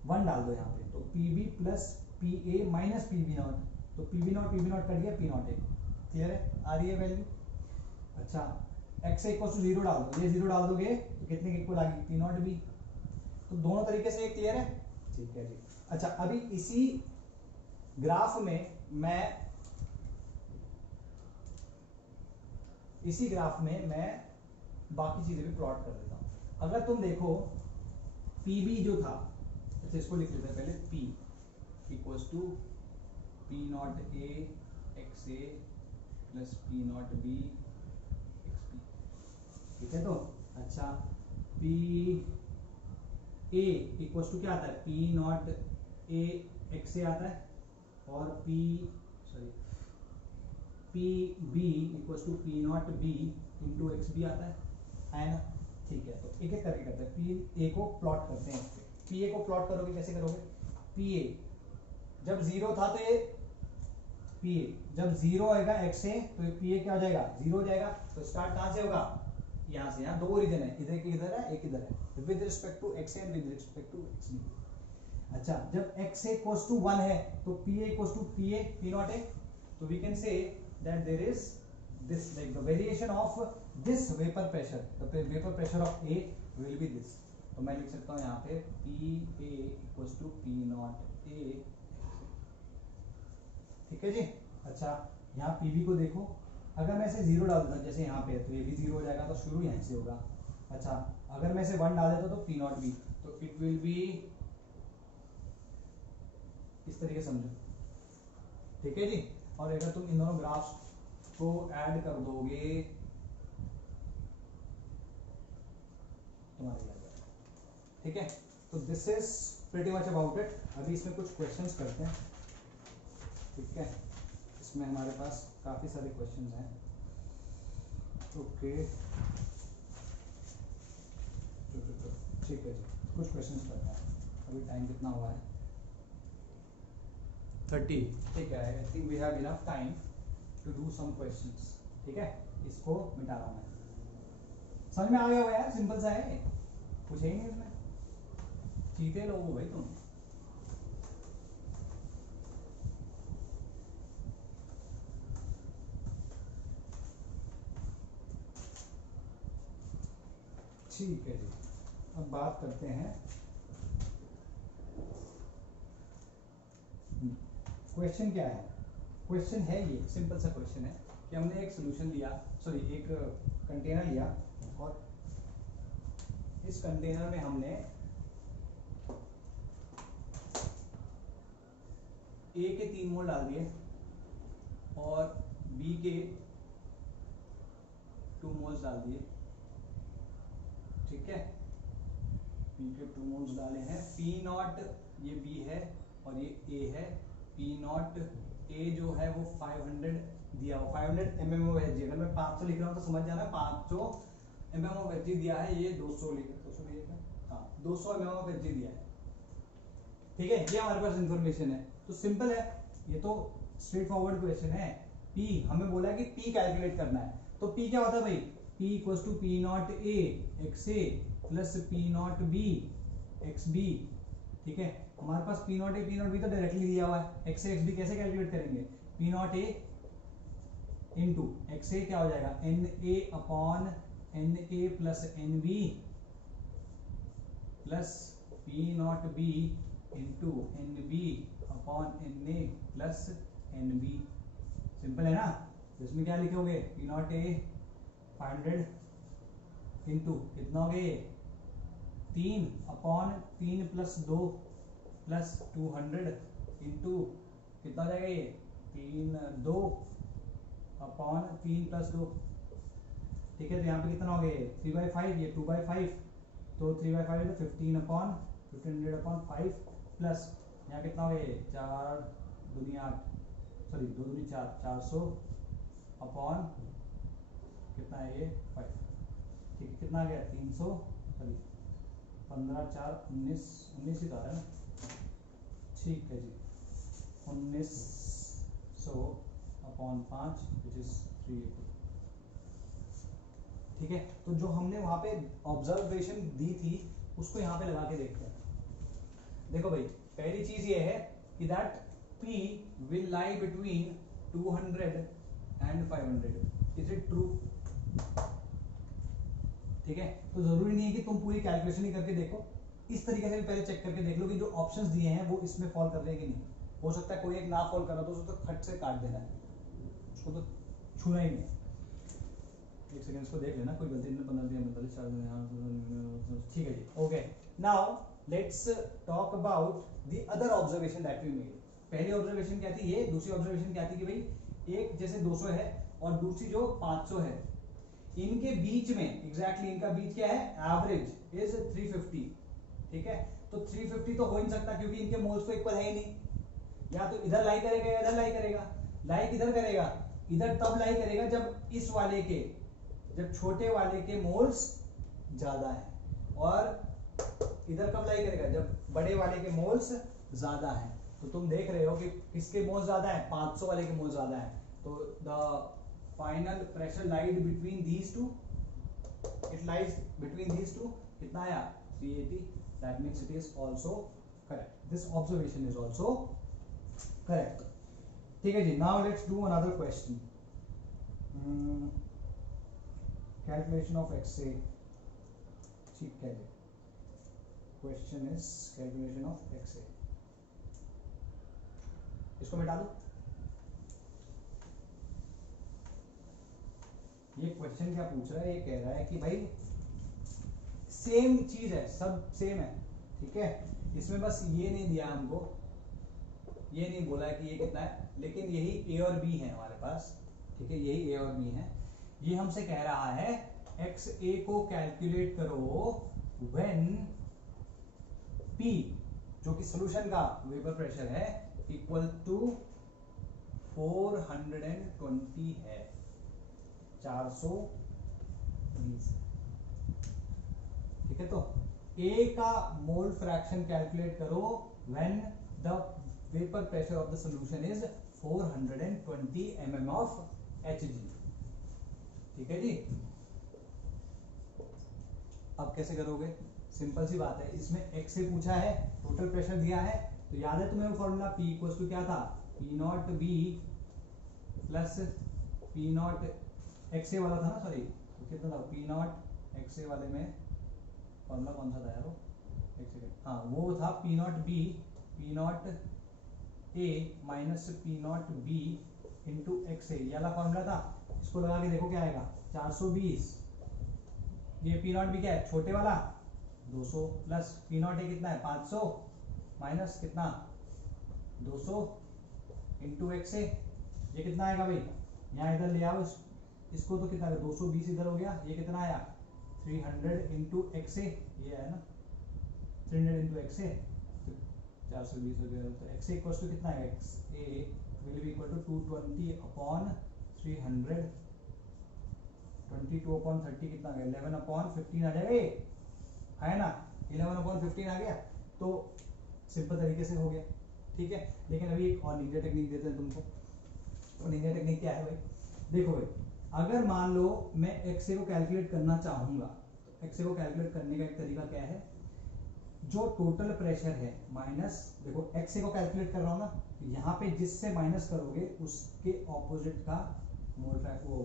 1 डाल दो यहाँ पे, तो P B plus P A minus P B nought, तो पी बी नॉट कट गया, पी नॉट ए। क्लियर है, आ रही है वैल्यू। अच्छा, एक्स इक्वल टू 0 डाल दो, ये 0 डाल दोगे तो कितने की इक्वल आ गई, पी नॉट बी। तो दोनों तरीके से क्लियर है, ठीक है जी। अच्छा, अभी इसी ग्राफ में मैं बाकी चीजें भी प्लॉट कर देता हूं। अगर तुम देखो पीबी जो था, अच्छा इसको लिख लेते हैं पहले, P equals to P not A x A plus P not B x B, ठीक है। तो अच्छा, पी ए इक्वल्स टू क्या आता है, P not A x A आता है, और P B equals to P not B into x B आता है ना, ठीक है। तो एक एक करके करते हैं, पी ए को प्लॉट करते हैं। पी ए को प्लॉट करोगे, कैसे करोगे, पी ए जब 0 था, तो ये पी ए जब 0 आएगा एक्स ए, तो पी ए क्या हो जाएगा, 0 हो जाएगा। तो स्टार्ट कहां से होगा, यहां से। यहाँ दो ओरिजिन है, इधर की इधर है, एक इधर है, with respect to X A and with respect to X B. अच्छा, जब एक्स ए इक्वल्स टू 1 है, तो P A equals to P A P not A. तो we can say that there is this, like the variation of this vapor pressure, the vapor pressure of A will be this। तो मैं लिख सकता हूँ यहाँ पे P A equals to P naught A, ठीक है जी। अच्छा, यहाँ PB को देखो, अगर मैं इसे 0 डाल देता जैसे यहाँ पे तो ये भी 0 हो जाएगा, तो शुरू यहाँ से होगा। अच्छा अगर मैं इसे 1 डाल देता तो पी नॉट बी, तो इट विल बी इस तरीके से समझो, ठीक है जी। और अगर तुम इन दोनों ग्राफ्स को ऐड कर दोगे तुम्हारे लिए, ठीक है। तो this is pretty much about it. अभी इसमें कुछ क्वेश्चंस करते हैं, ठीक है। इसमें हमारे पास काफ़ी सारे क्वेश्चंस हैं, ओके ठीक है जी। कुछ क्वेश्चंस करते हैं। अभी टाइम कितना हुआ है? 30, ठीक है। I think we have enough time to do some questions, ठीक है। इसको मिटा रहा हूँ मैं। समझ में आ गया होगा यार, सिंपल सा है, कुछ है ही नहीं इसमें। चीते लोग हो भाई तुम। ठीक है जी, अब बात करते हैं क्वेश्चन क्या है। क्वेश्चन है ये सिंपल सा क्वेश्चन है कि हमने एक सोल्यूशन लिया, सॉरी एक कंटेनर लिया, और इस कंटेनर में हमने ए के 3 मोल डाल दिए और बी के 2 मोल्स डाल दिए, ठीक है। बी के 2 मोल्स डाले हैं। पी नॉट ये बी है और ये ए है। पी नॉट ए जो है वो 500 दिया हुआ, 500 mm ऑफ Hg। अगर मैं 500 लिख रहा हूँ तो समझ जाना 500 mm ऑफ Hg दिया है। ये 200 लिखा, 200 लिखा था, हाँ 200 mm ऑफ Hg दिया है, ठीक है। ये हमारे पास इंफॉर्मेशन है, तो सिंपल है, ये तो स्ट्रेट फॉरवर्ड क्वेश्चन है। P हमें बोला है कि P कैलकुलेट करना है, तो P क्या होता है भाई? P equals to P not A XA plus P not B XB, ठीक है। हमारे पास P not A P not B तो डायरेक्टली दिया हुआ है। XA XB कैसे कैलकुलेट करेंगे? P not A into XA क्या हो जाएगा? NA upon NA plus NB plus P not B into NB upon NA plus NB। Simple है ना। तो इसमें क्या लिखोगे? P नॉट A 500 इंटू कितना हो गया? 3 अपॉन 3 प्लस 2 प्लस 200 इंटू कितना हो जाएगा? ये 3 2 अपॉन 3 प्लस 2, ठीक है। तो यहाँ पे कितना हो गया? 3/5, ये 2/5, तो 3/5 तो 15 अपॉन 1500 अपॉन 5 प्लस यहाँ कितना हो गया? 4 दुनिया 8, सॉरी 2 दूनी 4, 400 अपॉन कितना है ये 5, ठीक है। कितना आ गया? 300, सॉरी 15 4 19 19 ही तो आ रहा है ना, ठीक है जी। 1900 अपॉन 5 विच इज 380, ठीक है। तो जो हमने वहां पे ऑब्जर्वेशन दी थी उसको यहाँ पे लगा के देखते हैं। देखो भाई, पहली चीज ये है कि that P will lie between 200 and 500, is it true? ठीक है। तो जरूरी नहीं है कि तुम पूरी कैलकुलेशन ही करके देखो, इस तरीके से भी पहले चेक करके देख लो कि जो ऑप्शंस दिए हैं वो इसमें फॉल कर रहे हैं कि नहीं। हो सकता है कोई एक ना फॉल कर रहा तो उसको तो खट से काट देना है, उसको तो छूना ही नहीं है। एक सेकंड इसको देख लेना, कोई गलती नहीं। 15 दिन 45 4 दिन, ठीक है जी। Okay, now let's talk about the other observation that we made. पहली ऑब्जर्वेशन क्या थी ये? दूसरी ऑब्जर्वेशन क्या थी कि भाई एक जैसे 200 है और दूसरी जो 500 है, इनके बीच में एग्जैक्टली इनका बीच क्या है? एवरेज इज 350, ठीक है। तो 350 तो हो ही नहीं सकता क्योंकि इनके मोल्स तो इक्वल है ही नहीं। या तो इधर लाई करेगा या इधर लाई करेगा। लाई किधर करेगा? इधर तब लाई करेगा जब इस वाले के, जब छोटे वाले के मोल्स ज्यादा है, और इधर कब लाई करेगा? जब बड़े वाले के मोल्स ज्यादा है। तो तुम देख रहे हो कि किसके मोल्स ज्यादा है? 500 वाले के मोल्स ज्यादा है। तो the final pressure lied between these two, it lies between these two, कितना आया? 380। That means it is also correct, this observation is also correct, ठीक है जी। Now let's do another question. Calculation of XA, ठीक है जी। Question is calculation of XA। इसको मिटा दो, ये क्वेश्चन क्या पूछ रहा है, ये कह रहा है कि भाई सेम चीज है, सब सेम है, ठीक है, इसमें बस ये नहीं दिया हमको, ये नहीं बोला है कि ये कितना है, लेकिन यही ए और बी है हमारे पास, ठीक है, यही ए और बी है। ये हमसे कह रहा है एक्स ए को कैलकुलेट करो व्हेन पी, जो कि सॉल्यूशन का वेपर प्रेशर है, इक्वल टू 420 है, 420, ठीक है। तो ए का मोल फ्रैक्शन कैलकुलेट करो when the vapour pressure of the solution is 420 mm of Hg, ठीक है जी। अब कैसे करोगे, सिंपल सी बात है, इसमें x से पूछा है, टोटल प्रेशर दिया है, तो याद है तुम्हें वो फॉर्मूला P इक्वल्स टू क्या था, P not B plus P naught X A वाला था ना, सॉरी, तो कितना था P नॉट एक्स ए वाले में फॉर्मूला कौन सा था यार वो, एक सेकंड, हाँ वो था P not B P not A minus P not B into X A, ये वाला फॉर्मूला था। इसको लगा के देखो क्या आएगा, 420, ये P नॉट बी क्या है, छोटे वाला 200 प्लस P नॉट ए कितना है 500 माइनस कितना 200 इंटू एक्स ए, ये कितना आएगा भाई, यहाँ इधर ले आओ इसको, तो कितना 220 इधर हो गया, ये कितना आया 300 इंटू एक्स ए, ये है ना 300 इंटू एक्स ए, 420 हो गया, तो एक्स ए इक्वल टू कितना है, X A will be equal to 220 upon 300, 22 upon 30 कितना आ गया, 11 अपॉन 15 आ जाएगा, है ना, 11 अपॉन 15 आ गया, तो सिंपल तरीके से हो गया, ठीक है। लेकिन अभी एक और लीनियर टेक्निक देते हैं तुमको, तो लीनियर टेक्निक क्या है भाई, देखो भाई, अगर मान लो मैं एक्स को कैलकुलेट करना चाहूंगा, तो एक्स को कैलकुलेट करने का एक तरीका क्या है, जो टोटल प्रेशर है माइनस, देखो एक्स को कैलकुलेट कर रहा हूं ना, तो यहाँ पे जिससे माइनस करोगे उसके ऑपोजिट का मोल वो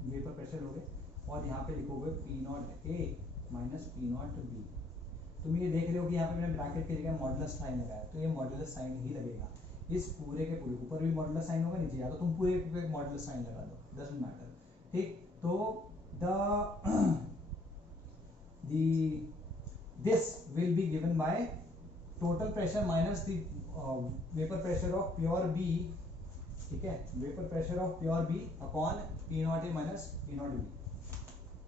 वेपर प्रेशर लोगे, और यहाँ पे लिखोगे P not A minus P not be. तुम ये देख रहे हो कि यहाँ पे मैंने ब्रैकेट की जगह मॉडुलस साइन लगाया, तो ये मॉडुलस साइन ही लगेगा, इस पूरे के पूरे ऊपर भी मॉडुलस साइन होगा, नीचे या तो तुम पूरे पे मॉडुलस साइन लगा दो, डजंट मैटर, ठीक। तो this will be given by total pressure minus the vapor pressure of pure B, ठीक है, vapor pressure of pure B upon P not A minus P not B,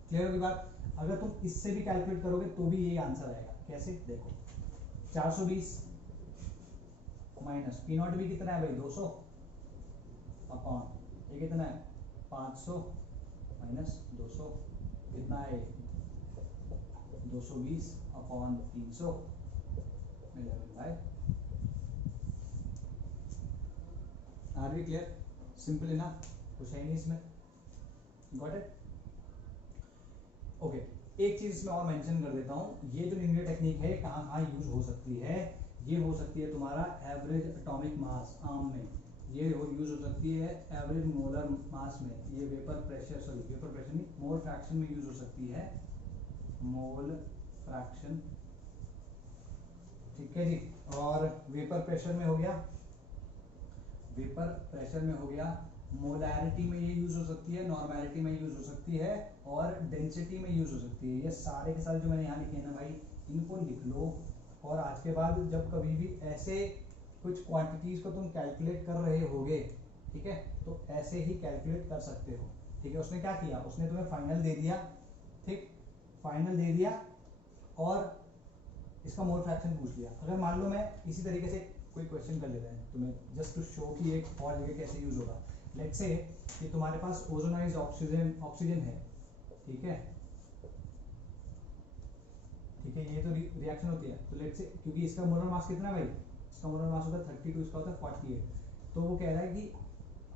clear होगी बात। अगर तुम इससे भी कैलकुलेट करोगे तो भी यही आंसर आएगा, कैसे देखो, 420 माइनस P नॉट B कितना है भाई 200 अपॉन ये कितना है 500 माइनस 200 कितना है 220 upon 300, 11 by, are we clear, simple ना, कुछ है नहीं इसमें, गॉट इट, ओके। एक चीज इसमें और मेंशन कर देता हूं, ये जो लीनियर टेक्निक है कहां कहां यूज हो सकती है, ये हो सकती है तुम्हारा एवरेज एटॉमिक मास आर्म में, ये यूज हो सकती है एवरेज मोलर मास में, ये vapour pressure, sorry vapour pressure नहीं, मोल फ्रैक्शन में यूज हो सकती है, मोल फ्रैक्शन, ठीक है जी। और वेपर प्रेशर में हो गया, वेपर प्रेशर में हो गया, मोलैरिटी में ये यूज हो सकती है, नॉर्मैलिटी में यूज हो सकती है, और डेंसिटी में यूज हो सकती है। ये सारे के सारे जो मैंने यहाँ लिखे हैं ना भाई, इनको लिख लो, और आज के बाद जब कभी भी ऐसे कुछ क्वांटिटीज को तुम कैलकुलेट कर रहे होगे, ठीक है, तो ऐसे ही कैलकुलेट कर सकते हो, ठीक है। उसने क्या किया, उसने तुम्हें फाइनल दे दिया, ठीक, फाइनल दे दिया, और इसका मोल फ्रैक्शन पूछ लिया। अगर मान लो मैं इसी तरीके से कोई क्वेश्चन कर लेते हैं तुम्हें, जस्ट टू शो कि एक और जगह कैसे यूज होगा, लेट्स से कि तुम्हारे पास ओजोनाइज्ड ऑक्सीजन है, ठीक है, ठीक है, ये तो रिएक्शन होती है, तो लेट्स से, क्योंकि इसका मोलर मास कितना है भाई, इसका मोलर मास होता है 32, इसका होता है 48, तो वो कह रहा है कि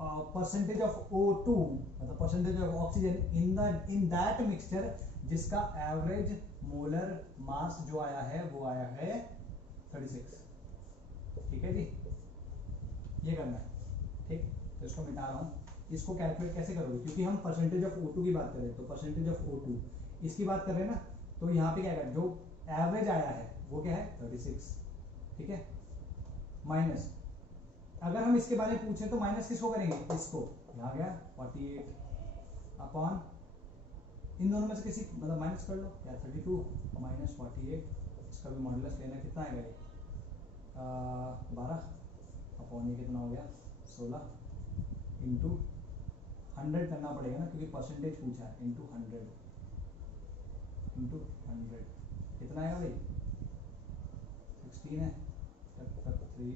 परसेंटेज ऑफ O2 मतलब percentage of oxygen in that mixture जिसका एवरेज मोलर मास जो आया है वो आया है 36, ठीक है जी, ये करना है, ठीक। तो इसको मिटा रहा हूँ, इसको कैलकुलेट कैसे करोगे, क्योंकि हम परसेंटेज ऑफ O2 की बात कर रहे हैं, तो परसेंटेज ऑफ O2 इसकी बात कर रहे हैं ना, तो यहाँ पे क्या है, जो एवरेज आया है वो क्या है 36, ठीक है, माइनस, अगर हम इसके बारे में पूछे तो माइनस किसको करेंगे, इसको, यहाँ गया 48 अपॉन इन दोनों में से किसी मतलब माइनस कर लो, या 32 माइनस 48, इसका भी मॉडुलस लेना, कितना आएगा ये 12 अपॉन ये कितना हो गया 16 इंटू 100 करना पड़ेगा ना क्योंकि परसेंटेज पूछा है, इंटू 100 कितना आएगा भाई 16 है, तक 3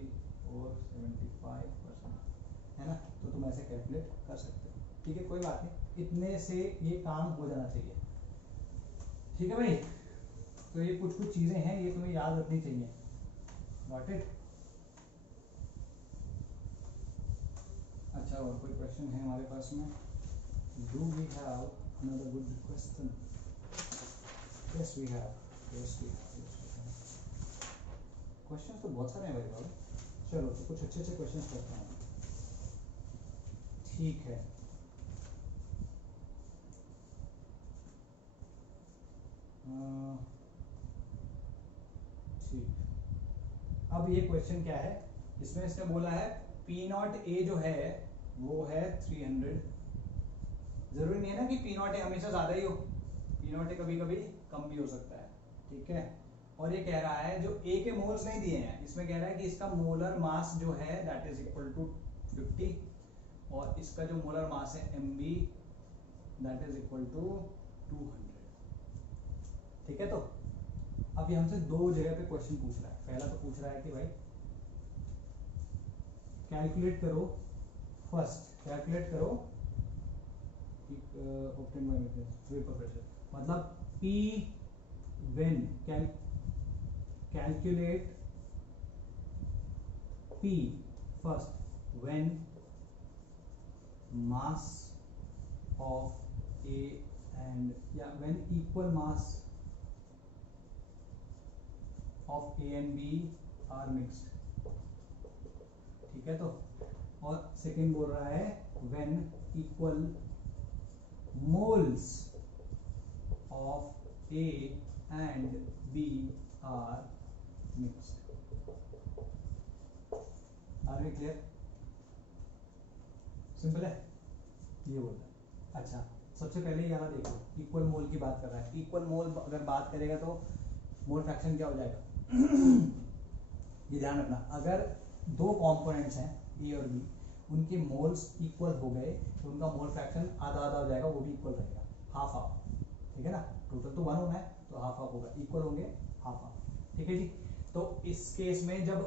और 75% है ना। तो तुम ऐसे कैलकुलेट कर सकते हो, ठीक है कोई बात नहीं, इतने से ये काम हो जाना चाहिए, ठीक है भाई। तो ये कुछ कुछ चीजें हैं, ये तुम्हें याद रखनी चाहिए, गॉट इट। अच्छा, और कोई क्वेश्चन है हमारे पास में? Do we have another good question? Yes we have, question तो बहुत सारे हैं भाई बाबू। चलो तो कुछ अच्छे अच्छे क्वेश्चन करते हैं, ठीक है। ठीक, अब ये क्वेश्चन क्या है, इसमें इसने बोला है पी नॉट ए जो है वो है 300। जरूरी नहीं है ना कि पी नॉट ए हमेशा ज्यादा ही हो, पी नॉट ए कभी कभी कम भी हो सकता है, ठीक है। और ये कह रहा है जो ए के मोल्स नहीं दिए हैं, इसमें कह रहा है कि इसका मोलर मास जो है दैट इज इक्वल टू 50 और इसका जो मोलर मास है mb that is equal to 200, ठीक है। तो अब ये हमसे दो जगह पे क्वेश्चन पूछ रहा है। पहला तो पूछ रहा है कि भाई कैलकुलेट करो, फर्स्ट कैलकुलेट करो ऑब्टेन बाय वेपर प्रेशर, मतलब P when calculate P first when mass of A and when equal mass of A and B are mixed, ठीक है। तो और सेकेंड बोल रहा है when equal moles of A and B are mixed, are we clear? Simple है, ये बोलता है। अच्छा, सबसे पहले ये वाला देखो, इक्वल मोल की बात कर रहा है। इक्वल मोल अगर बात करेगा तो मोल फ्रैक्शन क्या हो जाएगा ये ध्यान रखना, अगर दो कंपोनेंट्स हैं ए और बी, उनके मोल्स इक्वल हो गए तो उनका मोल फ्रैक्शन आधा आधा हो जाएगा, वो भी इक्वल रहेगा, हाफ हाफ, ठीक है ना। टोटल तो 1 होना है तो हाफ हाफ होगा, इक्वल होंगे हाफ हाफ, ठीक है जी। तो इस केस में जब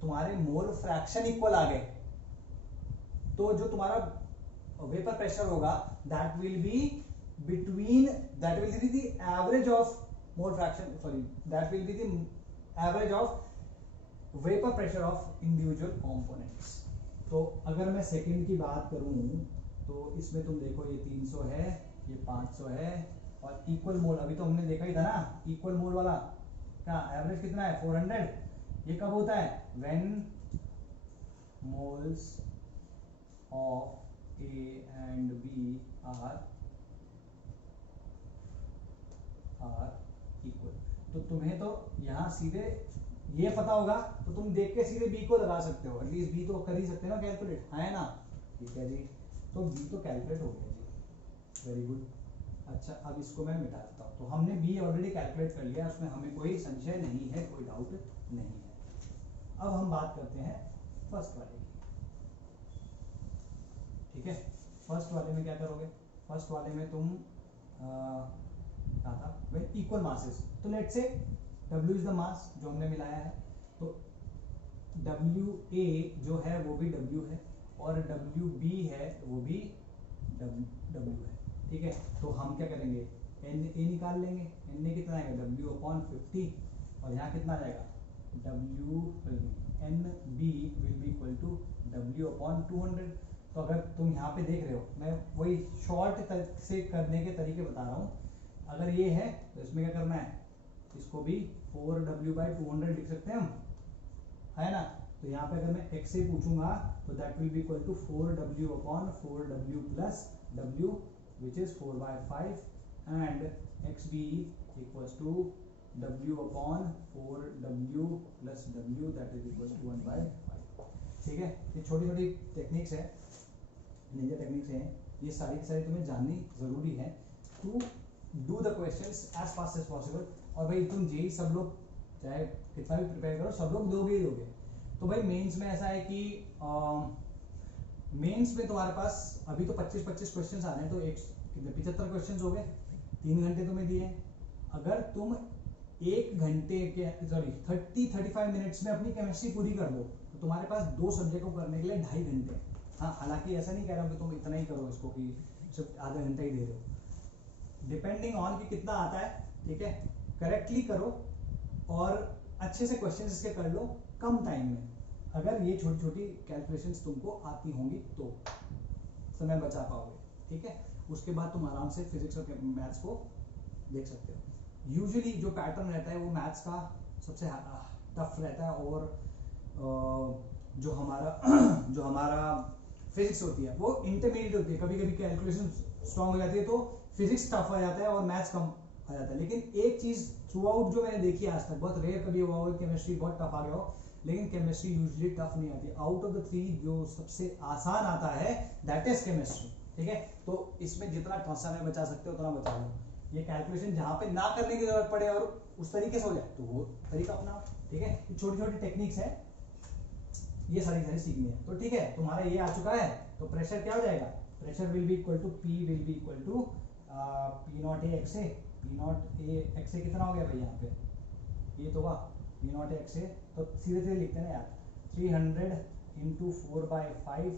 तुम्हारे मोल फ्रैक्शन इक्वल आ गए तो जो तुम्हारा वेपर प्रेशर होगा that will be between, that will be the average of mole fraction, sorry that will be the average of vapour pressure of individual components. तो अगर मैं सेकंड की बात करूं तो इसमें तुम देखो ये 300 है, ये 500 है और इक्वल मोल अभी तो हमने देखा ही था ना, इक्वल मोल वाला क्या एवरेज कितना है 400। ये कब होता है when moles of A and B are equal। तो तुम्हें तो यहाँ सीधे ये पता होगा तो तुम देख के सीधे B को लगा सकते हो, एटलीस्ट B तो कर ही सकते हो ना कैलकुलेट, है ना, ठीक है जी। तो B तो कैलकुलेट हो गया जी, वेरी गुड। अच्छा, अब इसको मैं मिटा देता हूँ। तो हमने B ऑलरेडी कैलकुलेट कर लिया, उसमें हमें कोई संशय नहीं है, कोई डाउट नहीं है। अब हम बात करते हैं फर्स्ट वाले की, ठीक है। फर्स्ट वाले में क्या करोगे, फर्स्ट वाले में तुम क्या था व्हेन इक्वल मासेस, तो let's say W is the mass जो हमने मिलाया है, तो WA जो है वो भी W है और WB है वो भी W है, ठीक है। तो हम क्या करेंगे NA निकाल लेंगे, NA कितना आएगा W/50 और यहाँ कितना आ जाएगा NB will be equal to W/200। तो अगर तुम यहाँ पे देख रहे हो, मैं वही शॉर्ट से करने के तरीके बता रहा हूँ। अगर ये है तो इसमें क्या करना है, इसको भी 4W/200 लिख सकते हैं हम, है ना। तो यहाँ पे अगर मैं x से पूछूंगा तो that will be equal to 4W/4W plus W which is 4/5 and XB equals to W/4W plus W that is equals to 1/5, ठीक है। ये छोटी छोटी टेक्निक्स है, निंजा टेक्निक्स हैं, ये सारी की सारी तुम्हें जाननी जरूरी है to do the questions as fast as possible. और भाई तुम जेई सब लोग चाहे कितना भी प्रिपेयर करो सब लोग दोगे ही दोगे। तो भाई मेंस में ऐसा है कि मेंस में तुम्हारे पास अभी तो 25-25 क्वेश्चंस आ रहे हैं, तो एक कितने 75 क्वेश्चंस हो गए, 3 घंटे तुम्हें दिए। अगर तुम 1 घंटे के 30-35 मिनट्स में अपनी केमिस्ट्री पूरी कर दो तो तुम्हारे पास 2 सब्जेक्ट को करने के लिए 2.5 घंटे। हाँ, हालांकि ऐसा नहीं कह रहा हूँ कि तुम इतना ही करो इसको कि सिर्फ आधा घंटा ही दे रहे हो, डिपेंडिंग ऑन कि कितना आता है। ठीक है, करेक्टली करो और अच्छे से क्वेश्चन इसके कर लो कम टाइम में। अगर ये छोटी छोटी कैलकुलेशंस तुमको आती होंगी तो समय बचा पाओगे। ठीक है, उसके बाद तुम आराम से फिजिक्स और मैथ्स को देख सकते हो। यूजुअली जो पैटर्न रहता है वो मैथ्स का सबसे टफ रहता है, और जो हमारा फिजिक्स होती है वो इंटरमीडिएट होती है। कभी कभी कैलकुलेशन स्ट्रांग हो जाती है तो फिजिक्स टफ आ जाता है और मैथ्स कम आ जाता है। लेकिन एक चीज थ्रू आउट जो मैंने देखी आज तक, बहुत रेयर कभी हुआ हो केमिस्ट्री बहुत टफ आ गया हो, लेकिन केमिस्ट्री यूजुअली टफ नहीं आती। आउट ऑफ द 3 जो सबसे आसान आता है दैट इज केमिस्ट्री। ठीक है, तो इसमें जितना समय बचा सकते हो उतना बचा लो। ये कैलकुलेशन जहां पे ना करने की जरूरत पड़े और उस तरीके से हो जाए तो वो तरीका अपनाओ। ठीक है, छोटी छोटी टेक्निक्स है, ये सारी सीखनी है। तो ठीक है, तुम्हारा ये आ चुका है, तो प्रेशर क्या हो जाएगा, pressure will be equal to P will be equal to P not A x A. P not A x A कितना हो गया भाई, यहाँ पे ये तो हुआ P नॉट ए एक्स ए। तो सीधे सीधे लिखते हैं ना यार, 300 इंटू 4/5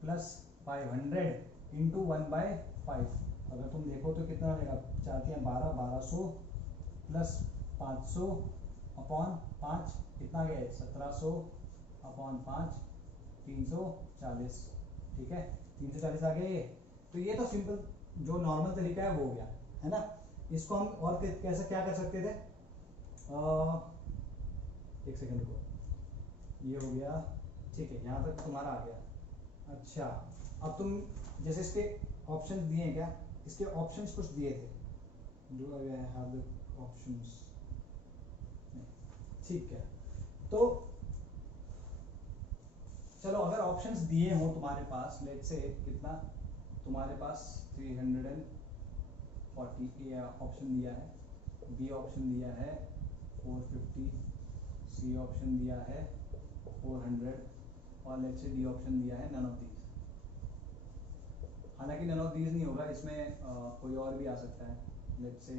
प्लस 500 इंटू 1/5। अगर तुम देखो तो कितना हो जाएगा, 4 12 1200 प्लस 500 अपॉन 5 कितना गया, 1700 अपॉन 5 340। ठीक है, 340 आ गया ये। तो ये तो सिंपल जो नॉर्मल तरीका है वो हो गया है ना। इसको हम और कैसे क्या कर सकते थे, एक सेकंड को, ये हो गया। ठीक है, यहाँ तक तुम्हारा आ गया। अच्छा, अब तुम जैसे इसके ऑप्शंस दिए हैं, क्या इसके ऑप्शंस कुछ दिए थे, do I have the options, ठीक है। तो चलो, अगर ऑप्शंस दिए हो तुम्हारे पास, लेट्स से कितना तुम्हारे पास 340 ए ऑप्शन दिया है, बी ऑप्शन दिया है 450, सी ऑप्शन दिया है 400 और लेट्स से डी ऑप्शन दिया है नन ऑफ दीज। हालांकि नन ऑफ दीज नहीं होगा, इसमें कोई और भी आ सकता है, लेट्स से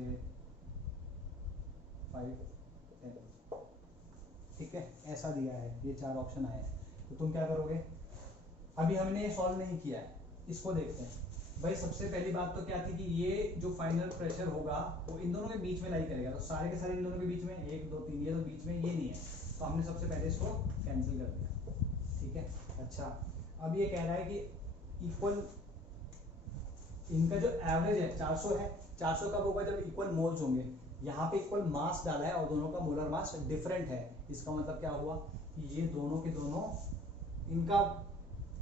5 10। ठीक है, ऐसा दिया है, ये 4 ऑप्शन आए हैं। तो तुम क्या करोगे, अभी हमने सॉल्व नहीं किया है, इसको देखते हैं। भाई सबसे पहली बात तो क्या थी कि ये जो फाइनल प्रेशर होगा वो इन दोनों के बीच में लाई करेगा, तो सारे के सारे इन दोनों के बीच में 1 2 3, ये तो बीच में ये नहीं है, तो हमने सबसे पहले इसको कैंसिल कर दिया। ठीक है, अच्छा, अब ये कह रहा है कि इक्वल इनका जो एवरेज है 400 है। 400 कब होगा, जब इक्वल मोल्स होंगे। यहाँ पे इक्वल मास डाला है और दोनों का मोलर मास डिफरेंट है। इसका मतलब क्या हुआ कि ये दोनों के दोनों, इनका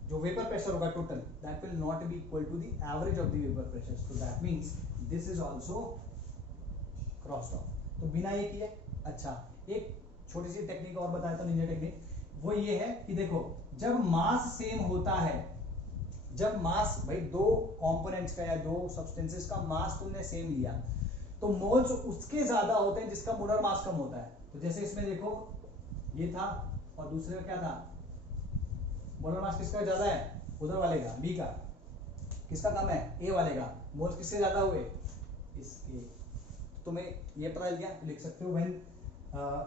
जो वेपर प्रेशर होगा total, that will not be equal to the average of the vapour pressure, so that means this is also crossed off. तो बिना ये किए, अच्छा एक छोटी सी टेक्निक और बताया था, निंजा टेक्निक, वो ये है कि देखो जब मास सेम होता है, जब मास भाई दो कंपोनेंट्स का या दो सब्सटेंसेस का मास तुमने सेम लिया, तो मोल्स उसके ज्यादा होते हैं जिसका मोलर मास कम होता है। तो जैसे इसमें देखो ये था और दूसरे में क्या था, मोलर मास किसका ज्यादा है, उधर वाले का, बी का। किसका कम है, ए वाले का। मोल्स किससे ज्यादा हुए, इसके। तुम्हें ये पता चल गया, तो लिख सकते हो when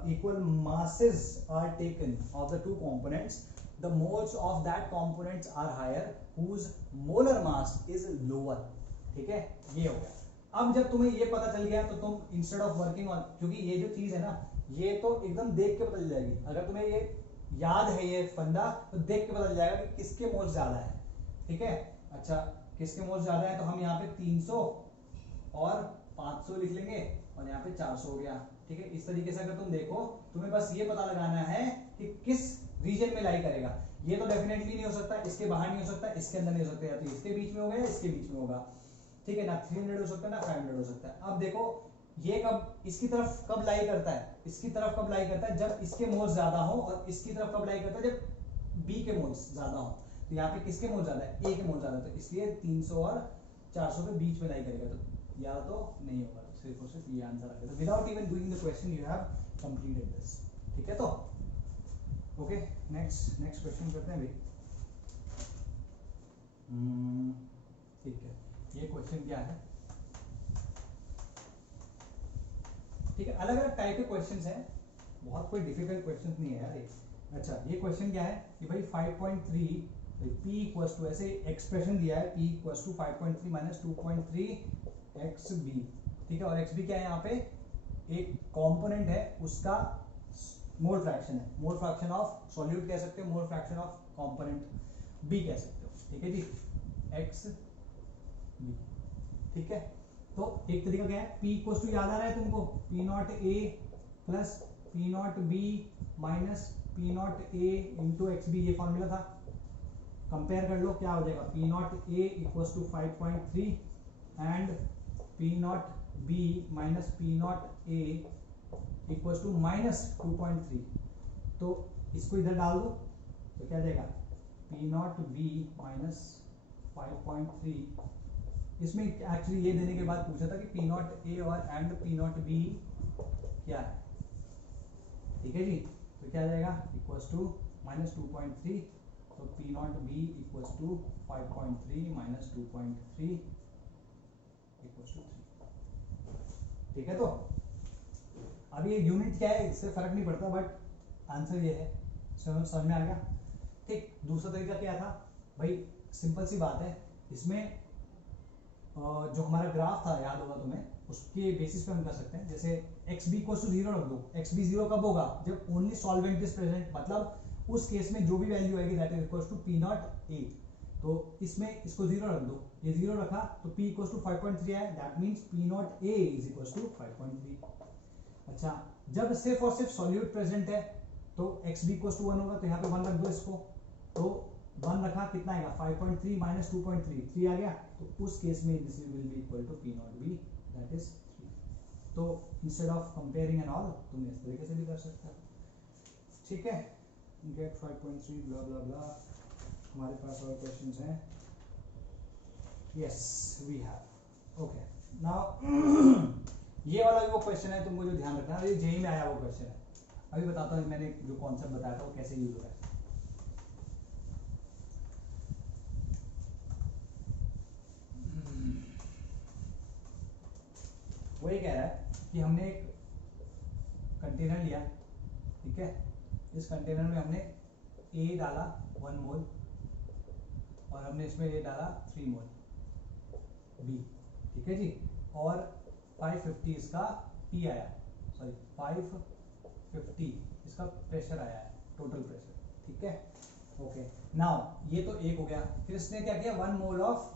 equal masses are taken of the two components, the moles of that components are higher whose molar mass is lower। ठीक है, ये हो गया। अब जब तुम्हें ये पता चल गया तो तुम इंस्टेड ऑफ वर्किंग ऑन, क्योंकि ये जो चीज है ना ये तो एकदम देख के पता चल जाएगी। अगर तुम्हें ये याद है ये फंडा, तो देख के पता चल जाएगा कि किसके मोल्स ज्यादा है। ठीक है, अच्छा किसके मोल्स ज्यादा है, तो हम यहाँ पे 300 और 500 लिख लेंगे और यहाँ पे 400 हो गया। ठीक है, इस तरीके से अगर तुम देखो, तुम्हें बस ये पता लगाना है कि किस रीजन में लाई करेगा। ये तो डेफिनेटली नहीं हो सकता, इसके बाहर नहीं हो सकता, इसके अंदर नहीं हो सकता, या तो इसके बीच में होगा या इसके बीच में होगा। ठीक है ना, 300 हो सकता है ना 500 हो सकता है। अब देखो ये कब इसकी तरफ कब लाई करता है, इसकी तरफ कब लाई करता है, जब इसके मोल्स ज्यादा हो, और इसकी तरफ कब लाई करता है, जब बी के मोल्स ज्यादा हो। तो यहाँ पे किसके मोल्स ज्यादा है, ए के मोल्स ज्यादा है, तो इसलिए 300 और 400 के बीच में लाई करेगा। तो या तो नहीं होगा, सिर्फ और सिर्फ ये आंसर आ गया। तो without even doing the question you have completed this. ठीक है, तो ओके नेक्स्ट क्वेश्चन करते हैं भाई। ठीक है, ये क्वेश्चन क्या है? ठीक है, अलग अलग टाइप के क्वेश्चंस हैं, बहुत कोई डिफिकल्ट क्वेश्चन नहीं है यार ये। अच्छा, ये क्वेश्चन क्या है कि भाई 5.3 p इक्वल्स टू, ऐसे एक्सप्रेशन दिया है p equals to 5.3 minus 2.3 xb। ठीक है, और xb क्या है यहाँ पे? एक कंपोनेंट है, उसका मोल फ्रैक्शन है, मोल फ्रैक्शन ऑफ सॉल्यूट कह सकते हो, mole fraction of component b कह सकते हो। ठीक है जी, xb। ठीक है, तो एक तरीका क्या है, p इक्वल्स टू याद आ रहा है तुमको, p not a plus p not b minus p not a into xb, ये फॉर्मूला था। कंपेयर कर लो क्या हो जाएगा, p not a equals to 5.3 and p not b minus p not a equals to minus 2.3। तो इसको इधर डाल दो तो क्या जाएगा, p नॉट b माइनस 5.3। इसमें एक्चुअली ये देने के बाद पूछा था कि पी नॉट ए और एंड पी नॉट बी क्या है। ठीक है जी, तो क्या जाएगा, इक्वल्स टू माइनस 2.3, तो P not B equals to 5.3 minus 2.3 equals to 3। ठीक है, तो अभी ये यूनिट क्या है इससे फर्क नहीं पड़ता, बट आंसर ये है। समझ में आ गया? ठीक, दूसरा तरीका क्या था भाई, सिंपल सी बात है, इसमें जो हमारा ग्राफ था याद होगा तुम्हें, उसके बेसिस पे हम कर सकते हैं। जैसे एक्स बी इक्वल टू 0 रख दो। एक्स बी 0 कब होगा, जब ओनली सॉल्वेंट इज प्रेजेंट, मतलब उस केस में जो भी वैल्यू आएगी that is equal to P not A. तो इसमें इसको 0 रख दो, ये 0 रखा तो p इक्वल टू 5.3 आया, that means p not a is equal to 5.3। अच्छा, जब सिर्फ और सिर्फ सॉल्यूट प्रेजेंट है तो एक्स बी इक्वल टू 1 होगा, तो यहाँ पे 1 रख दो इसको, तो 1 रखा, कितना आएगा 5.3 माइनस 2.3, 3 आ गया। तो उस केस में this will be equal to p not b, that is 3। तो instead of comparing and all तुम इस तरीके से भी कर सकते हो। ठीक है, गेट 5.3 ब्ला ब्ला ब्ला। हमारे पास और क्वेश्चंस हैं, yes we have. Okay, now ये वाला जो क्वेश्चन है तुमको जो ध्यान रखना है, ये जेई में आया वो क्वेश्चन है। अभी बताता हूँ मैंने जो कॉन्सेप्ट बताया था वो कैसे यूज होता है। वो ये कह रहा है कि हमने एक कंटेनर लिया, ठीक है, इस कंटेनर में हमने A डाला 1 मोल और हमने इसमें ये डाला 3 मोल B। ठीक है जी, और 550 इसका P आया, सॉरी 550 इसका प्रेशर आया है, टोटल प्रेशर। ठीक है, ओके, नाउ ये तो एक हो गया। फिर इसने क्या किया, 1 मोल ऑफ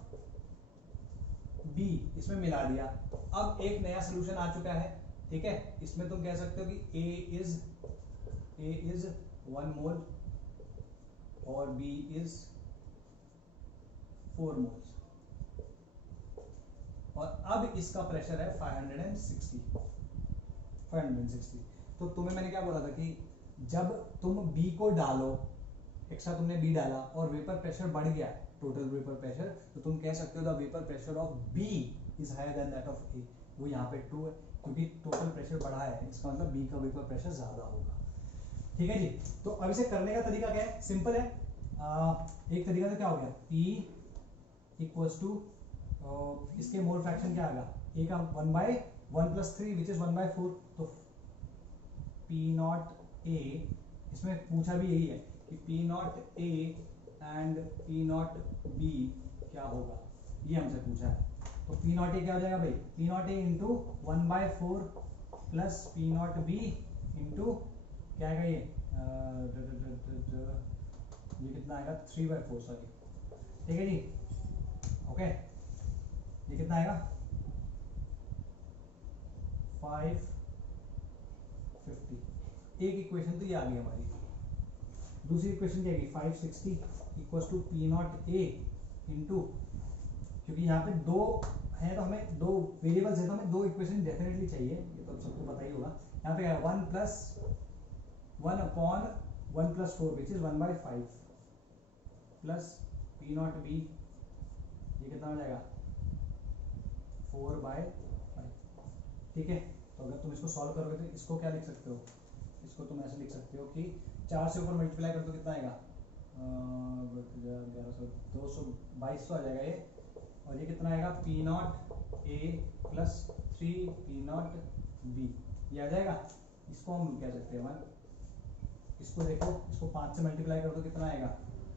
B इसमें मिला दिया। अब एक नया सोल्यूशन आ चुका है। ठीक है, इसमें तुम कह सकते हो कि A इज 1 मोल और B इज 4 मोल्स, और अब इसका प्रेशर है 560। तो तुम्हें मैंने क्या बोला था कि जब तुम B को डालो, एक्स्ट्रा तुमने B डाला और वेपर प्रेशर बढ़ गया, टोटल वेपर प्रेशर, तो तुम कह सकते हो the vapour pressure of B is higher than that of A। वो यहाँ पे ट्रू है क्योंकि टोटल प्रेशर बढ़ा है, इसका मतलब B का वेपर प्रेशर ज्यादा होगा। ठीक है जी, तो अब इसे करने का तरीका क्या है, सिंपल है। एक तरीका तो क्या हो गया, P इक्वल्स टू इसके मोल फ्रैक्शन क्या आएगा, A का 1/1 प्लस 3 विच इज 1/4। तो P नॉट A, इसमें पूछा भी यही है कि P not A and P not B क्या होगा, ये हमसे पूछा है। तो P नॉट A क्या हो जाएगा भाई, P not A into 1/4 plus P not B into क्या आएगा, ये कितना आएगा 3/4, सॉरी। ठीक है जी, ओके, ये कितना आएगा 550। एक इक्वेशन तो ये आ गई हमारी। दूसरी इक्वेशन क्या आएगी, 560 equals to P not A into, क्योंकि यहाँ पे दो है तो हमें दो वेरिएबल्स है तो हमें दो इक्वेशन डेफिनेटली चाहिए, ये तो सबको पता ही होगा। यहाँ पे 1 plus 1 upon 1 plus 4 which is 1/5 plus P not B, ये कितना हो जाएगा 4/5। ठीक है, तो अगर तुम इसको सॉल्व करोगे तो इसको क्या लिख सकते हो, इसको तुम ऐसे लिख सकते हो कि 4 से ऊपर मल्टीप्लाई कर तो कितना आएगा, 1100 200 2200 आ जाएगा ये, और ये कितना आएगा P not A plus 3 P not B, ये आ जाएगा। इसको हम क्या सकते हैं 1, इसको देखो, इसको 5 से मल्टीप्लाई कर तो कितना आएगा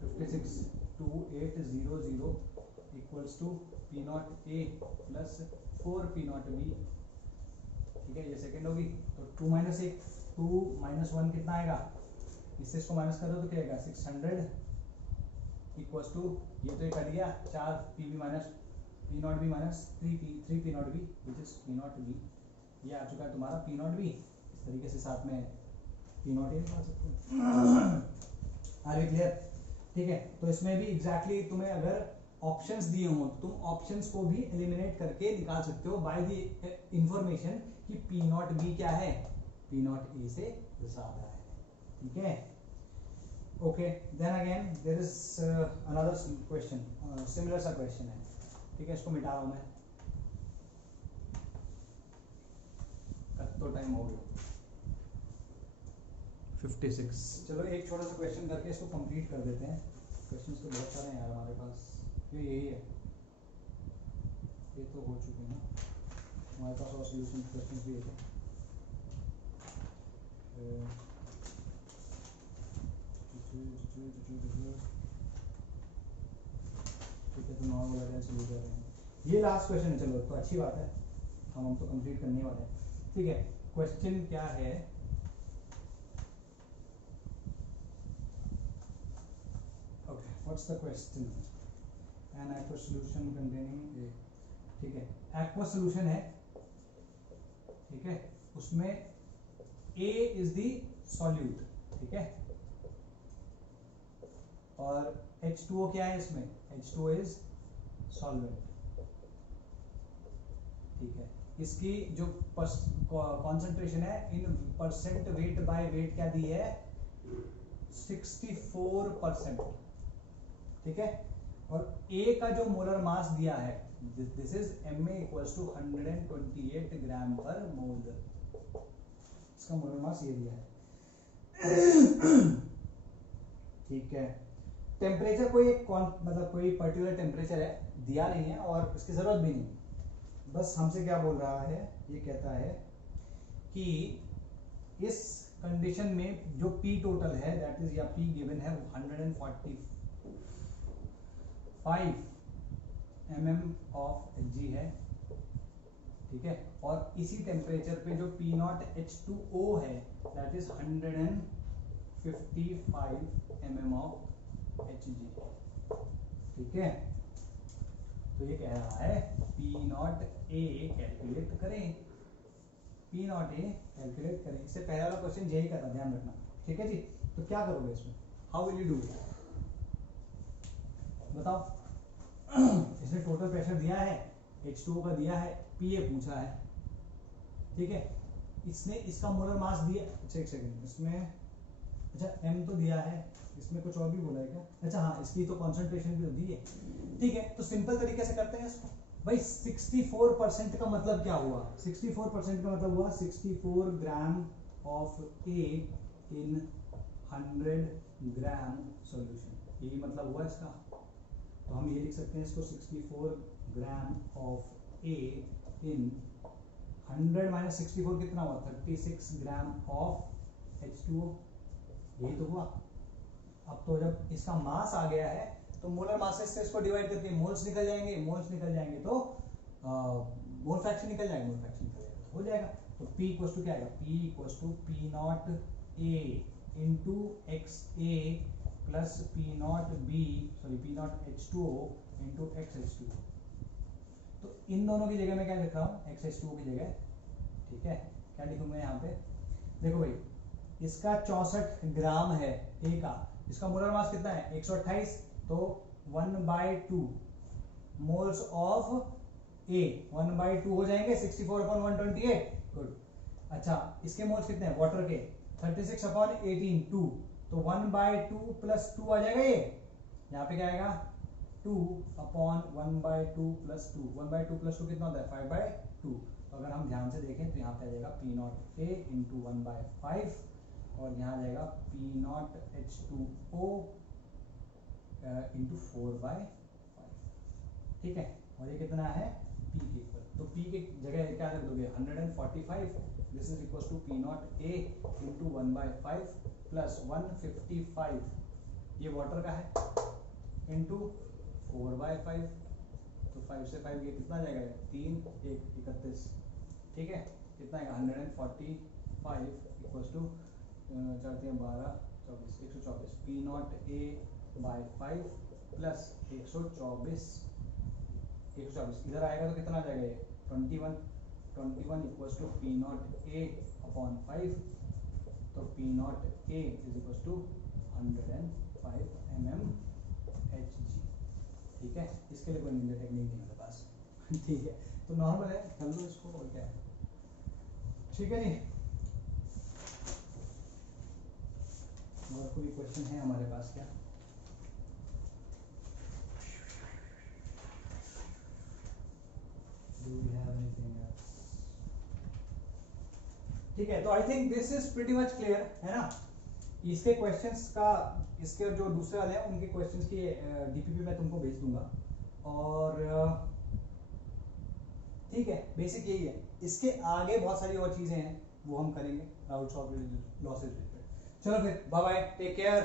562800 equals to P not A plus 4 P not B. ठीक है, ये सेकंड होगी, तो 2 माइनस 1 कितना आएगा, इससे इसको माइनस करो तो क्या आएगा 600 इक्वल्स टू, ये तो ये कर दिया 4 P B minus P not B minus 3 P not B which is P not B, ये आ चुका है तुम्हारा पी नॉट बी। इस तरीके से साथ में पी नॉट ए निकाल सकते हैं। Are we clear? ठीक है, तो इसमें भी एग्जैक्टली तुम्हें अगर ऑप्शंस दिए हों तो तुम ऑप्शंस को भी एलिमिनेट करके निकाल सकते हो बाय द इंफॉर्मेशन कि पी नॉट बी क्या है, पी नॉट ए से ज्यादा है। ठीक है, okay, then again there is another question, similar सा क्वेश्चन है। ठीक है, इसको मिटा रहा हूं मैं, कब तो टाइम हो गया 56। चलो एक छोटा सा क्वेश्चन करके इसको कंप्लीट कर देते हैं। क्वेश्चंस तो बहुत सारे हैं यार हमारे पास, ये यही है, ये तो हो चुके हैं ना हमारे पास, और सॉल्यूशन क्वेश्चंस भी है। ठीक है, तो नॉर्मल वाला शुरू कर रहे हैं, ये लास्ट क्वेश्चन है। चलो तो अच्छी बात है, हम तो कंप्लीट करने वाले हैं। ठीक है, क्वेश्चन क्या है, okay what's the question, N aqua solution containing A, ठीक है एक्वा सॉल्यूशन है, ठीक है, उसमें ए इज द सॉल्यूट, ठीक है, और H2O क्या है इसमें, H2O इज सॉल्वेंट। ठीक है, इसकी जो कॉन्सेंट्रेशन है इन परसेंट वेट बाय वेट क्या दी है 64%। ठीक है, और A का जो मोलर मास दिया है this is Ma equals to 128 gram per mole, इसका मोलर मास ये दिया है। ठीक है, टेम्परेचर कोई एक मतलब कोई पर्टिकुलर टेम्परेचर है दिया नहीं है और इसकी जरूरत भी नहीं, बस हमसे क्या बोल रहा है, ये कहता है कि इस कंडीशन में जो P टोटल है दैट इज, या P गिवन है 145 mm ऑफ Hg है। ठीक है, और इसी टेम्परेचर पे जो P नॉट H2O है that is 155 mm of Hg। ठीक है, तो ये कह रहा है P नॉट A कैलकुलेट करें, P नॉट A कैलकुलेट करें। इससे पहले वाला क्वेश्चन यही कर रहा, ध्यान रखना। ठीक है जी, तो क्या करोगे इसमें, हाउ विल यू डू, बताओ। इसने टोटल प्रेशर दिया है, H2O का दिया है, PA पूछा है। ठीक है, इसने इसका मोलर मास दिया, अच्छा एक सेकंड, इसमें अच्छा M तो दिया है, इसमें कुछ और भी बोला है क्या, अच्छा हाँ इसकी तो कॉन्सेंट्रेशन भी दी है। ठीक है, तो सिंपल तरीके से करते हैं इसको भाई। 64% का मतलब क्या हुआ, 64% का मतलब हुआ 64 gram of A in 100 gram solution, यही मतलब हुआ इसका। तो हम ये लिख सकते हैं इसको 64 gram of A in 100 minus 64 कितना हुआ 36 ग्राम ऑफ H2O, यही तो हुआ। अब तो जब इसका मास आ गया है तो मोलर मासेस से इसको डिवाइड करके मोल्स निकल जाएंगे, मोल्स निकल जाएंगे तो मोल फ्रैक्शन निकल जाएगा, मोल फ्रैक्शन निकल जाएगा, हो जाएगा। तो P इक्वल्स टू क्या आएगा, P equals to P not A into XA plus P not B sorry P naught H2O into XH2O। तो इन दोनों की जगह मैं क्या लिख रहा हूँ, XH2O की जगह। ठीक है, क्या लिखूंगा यहाँ पे, देखो भाई इसका 64 ग्राम है A का, इसका मोलर मास कितना है 128, तो 1/2 मोल्स ऑफ A 1/2 हो जाएंगे 64/128। गुड, अच्छा इसके मोल्स कितने हैं वाटर के 36/18 2, तो 1/2 प्लस 2 आ जाएगा, ये यहाँ पे क्या आएगा 2 अपॉन 1/2 प्लस 2, 1/2 प्लस 2 कितना होता है 5/2। तो अगर हम ध्यान से देखें तो यहाँ पे आ जाएगा P नॉट A इंटू 1/5 और यहाँ आ जाएगा P नॉट H2O इंटू 4/5, ठीक है। और ये कितना है P के इक्वल, तो P की जगह क्या रख दोगे 145, this is equal to P not A into 1/5 plus 155, ये वाटर का है इंटू 4/5, तो 5 से 5 ये कितना जाएगा 3 1 31, ठीक है। कितना आएगा 145 equals to 4 3 12 24 124, P not A by 5 plus 124 इधर आएगा तो कितना आ जाएगा ये 21 equals to P not A upon 5, तो P not A is equals to 105 mm Hg, ठीक है। इसके लिए कोई निंजा टेक्निक नहीं मेरे पास ठीक है, तो नॉर्मल है, कर लो इसको और क्या है, ठीक है नहीं। और कोई क्वेश्चन है हमारे पास क्या? Do we have anything else? ठीक है, तो I think this is pretty much clear है ना। इसके क्वेश्चंस का, इसके जो दूसरे वाले हैं उनके क्वेश्चंस की डीपीपी मैं तुमको भेज दूंगा, और ठीक है बेसिक यही है। इसके आगे बहुत सारी और चीजें हैं वो हम करेंगे राउट्स ऑफ लॉसेस रिलेटेड। चलो फिर बाय बाय, टेक केयर।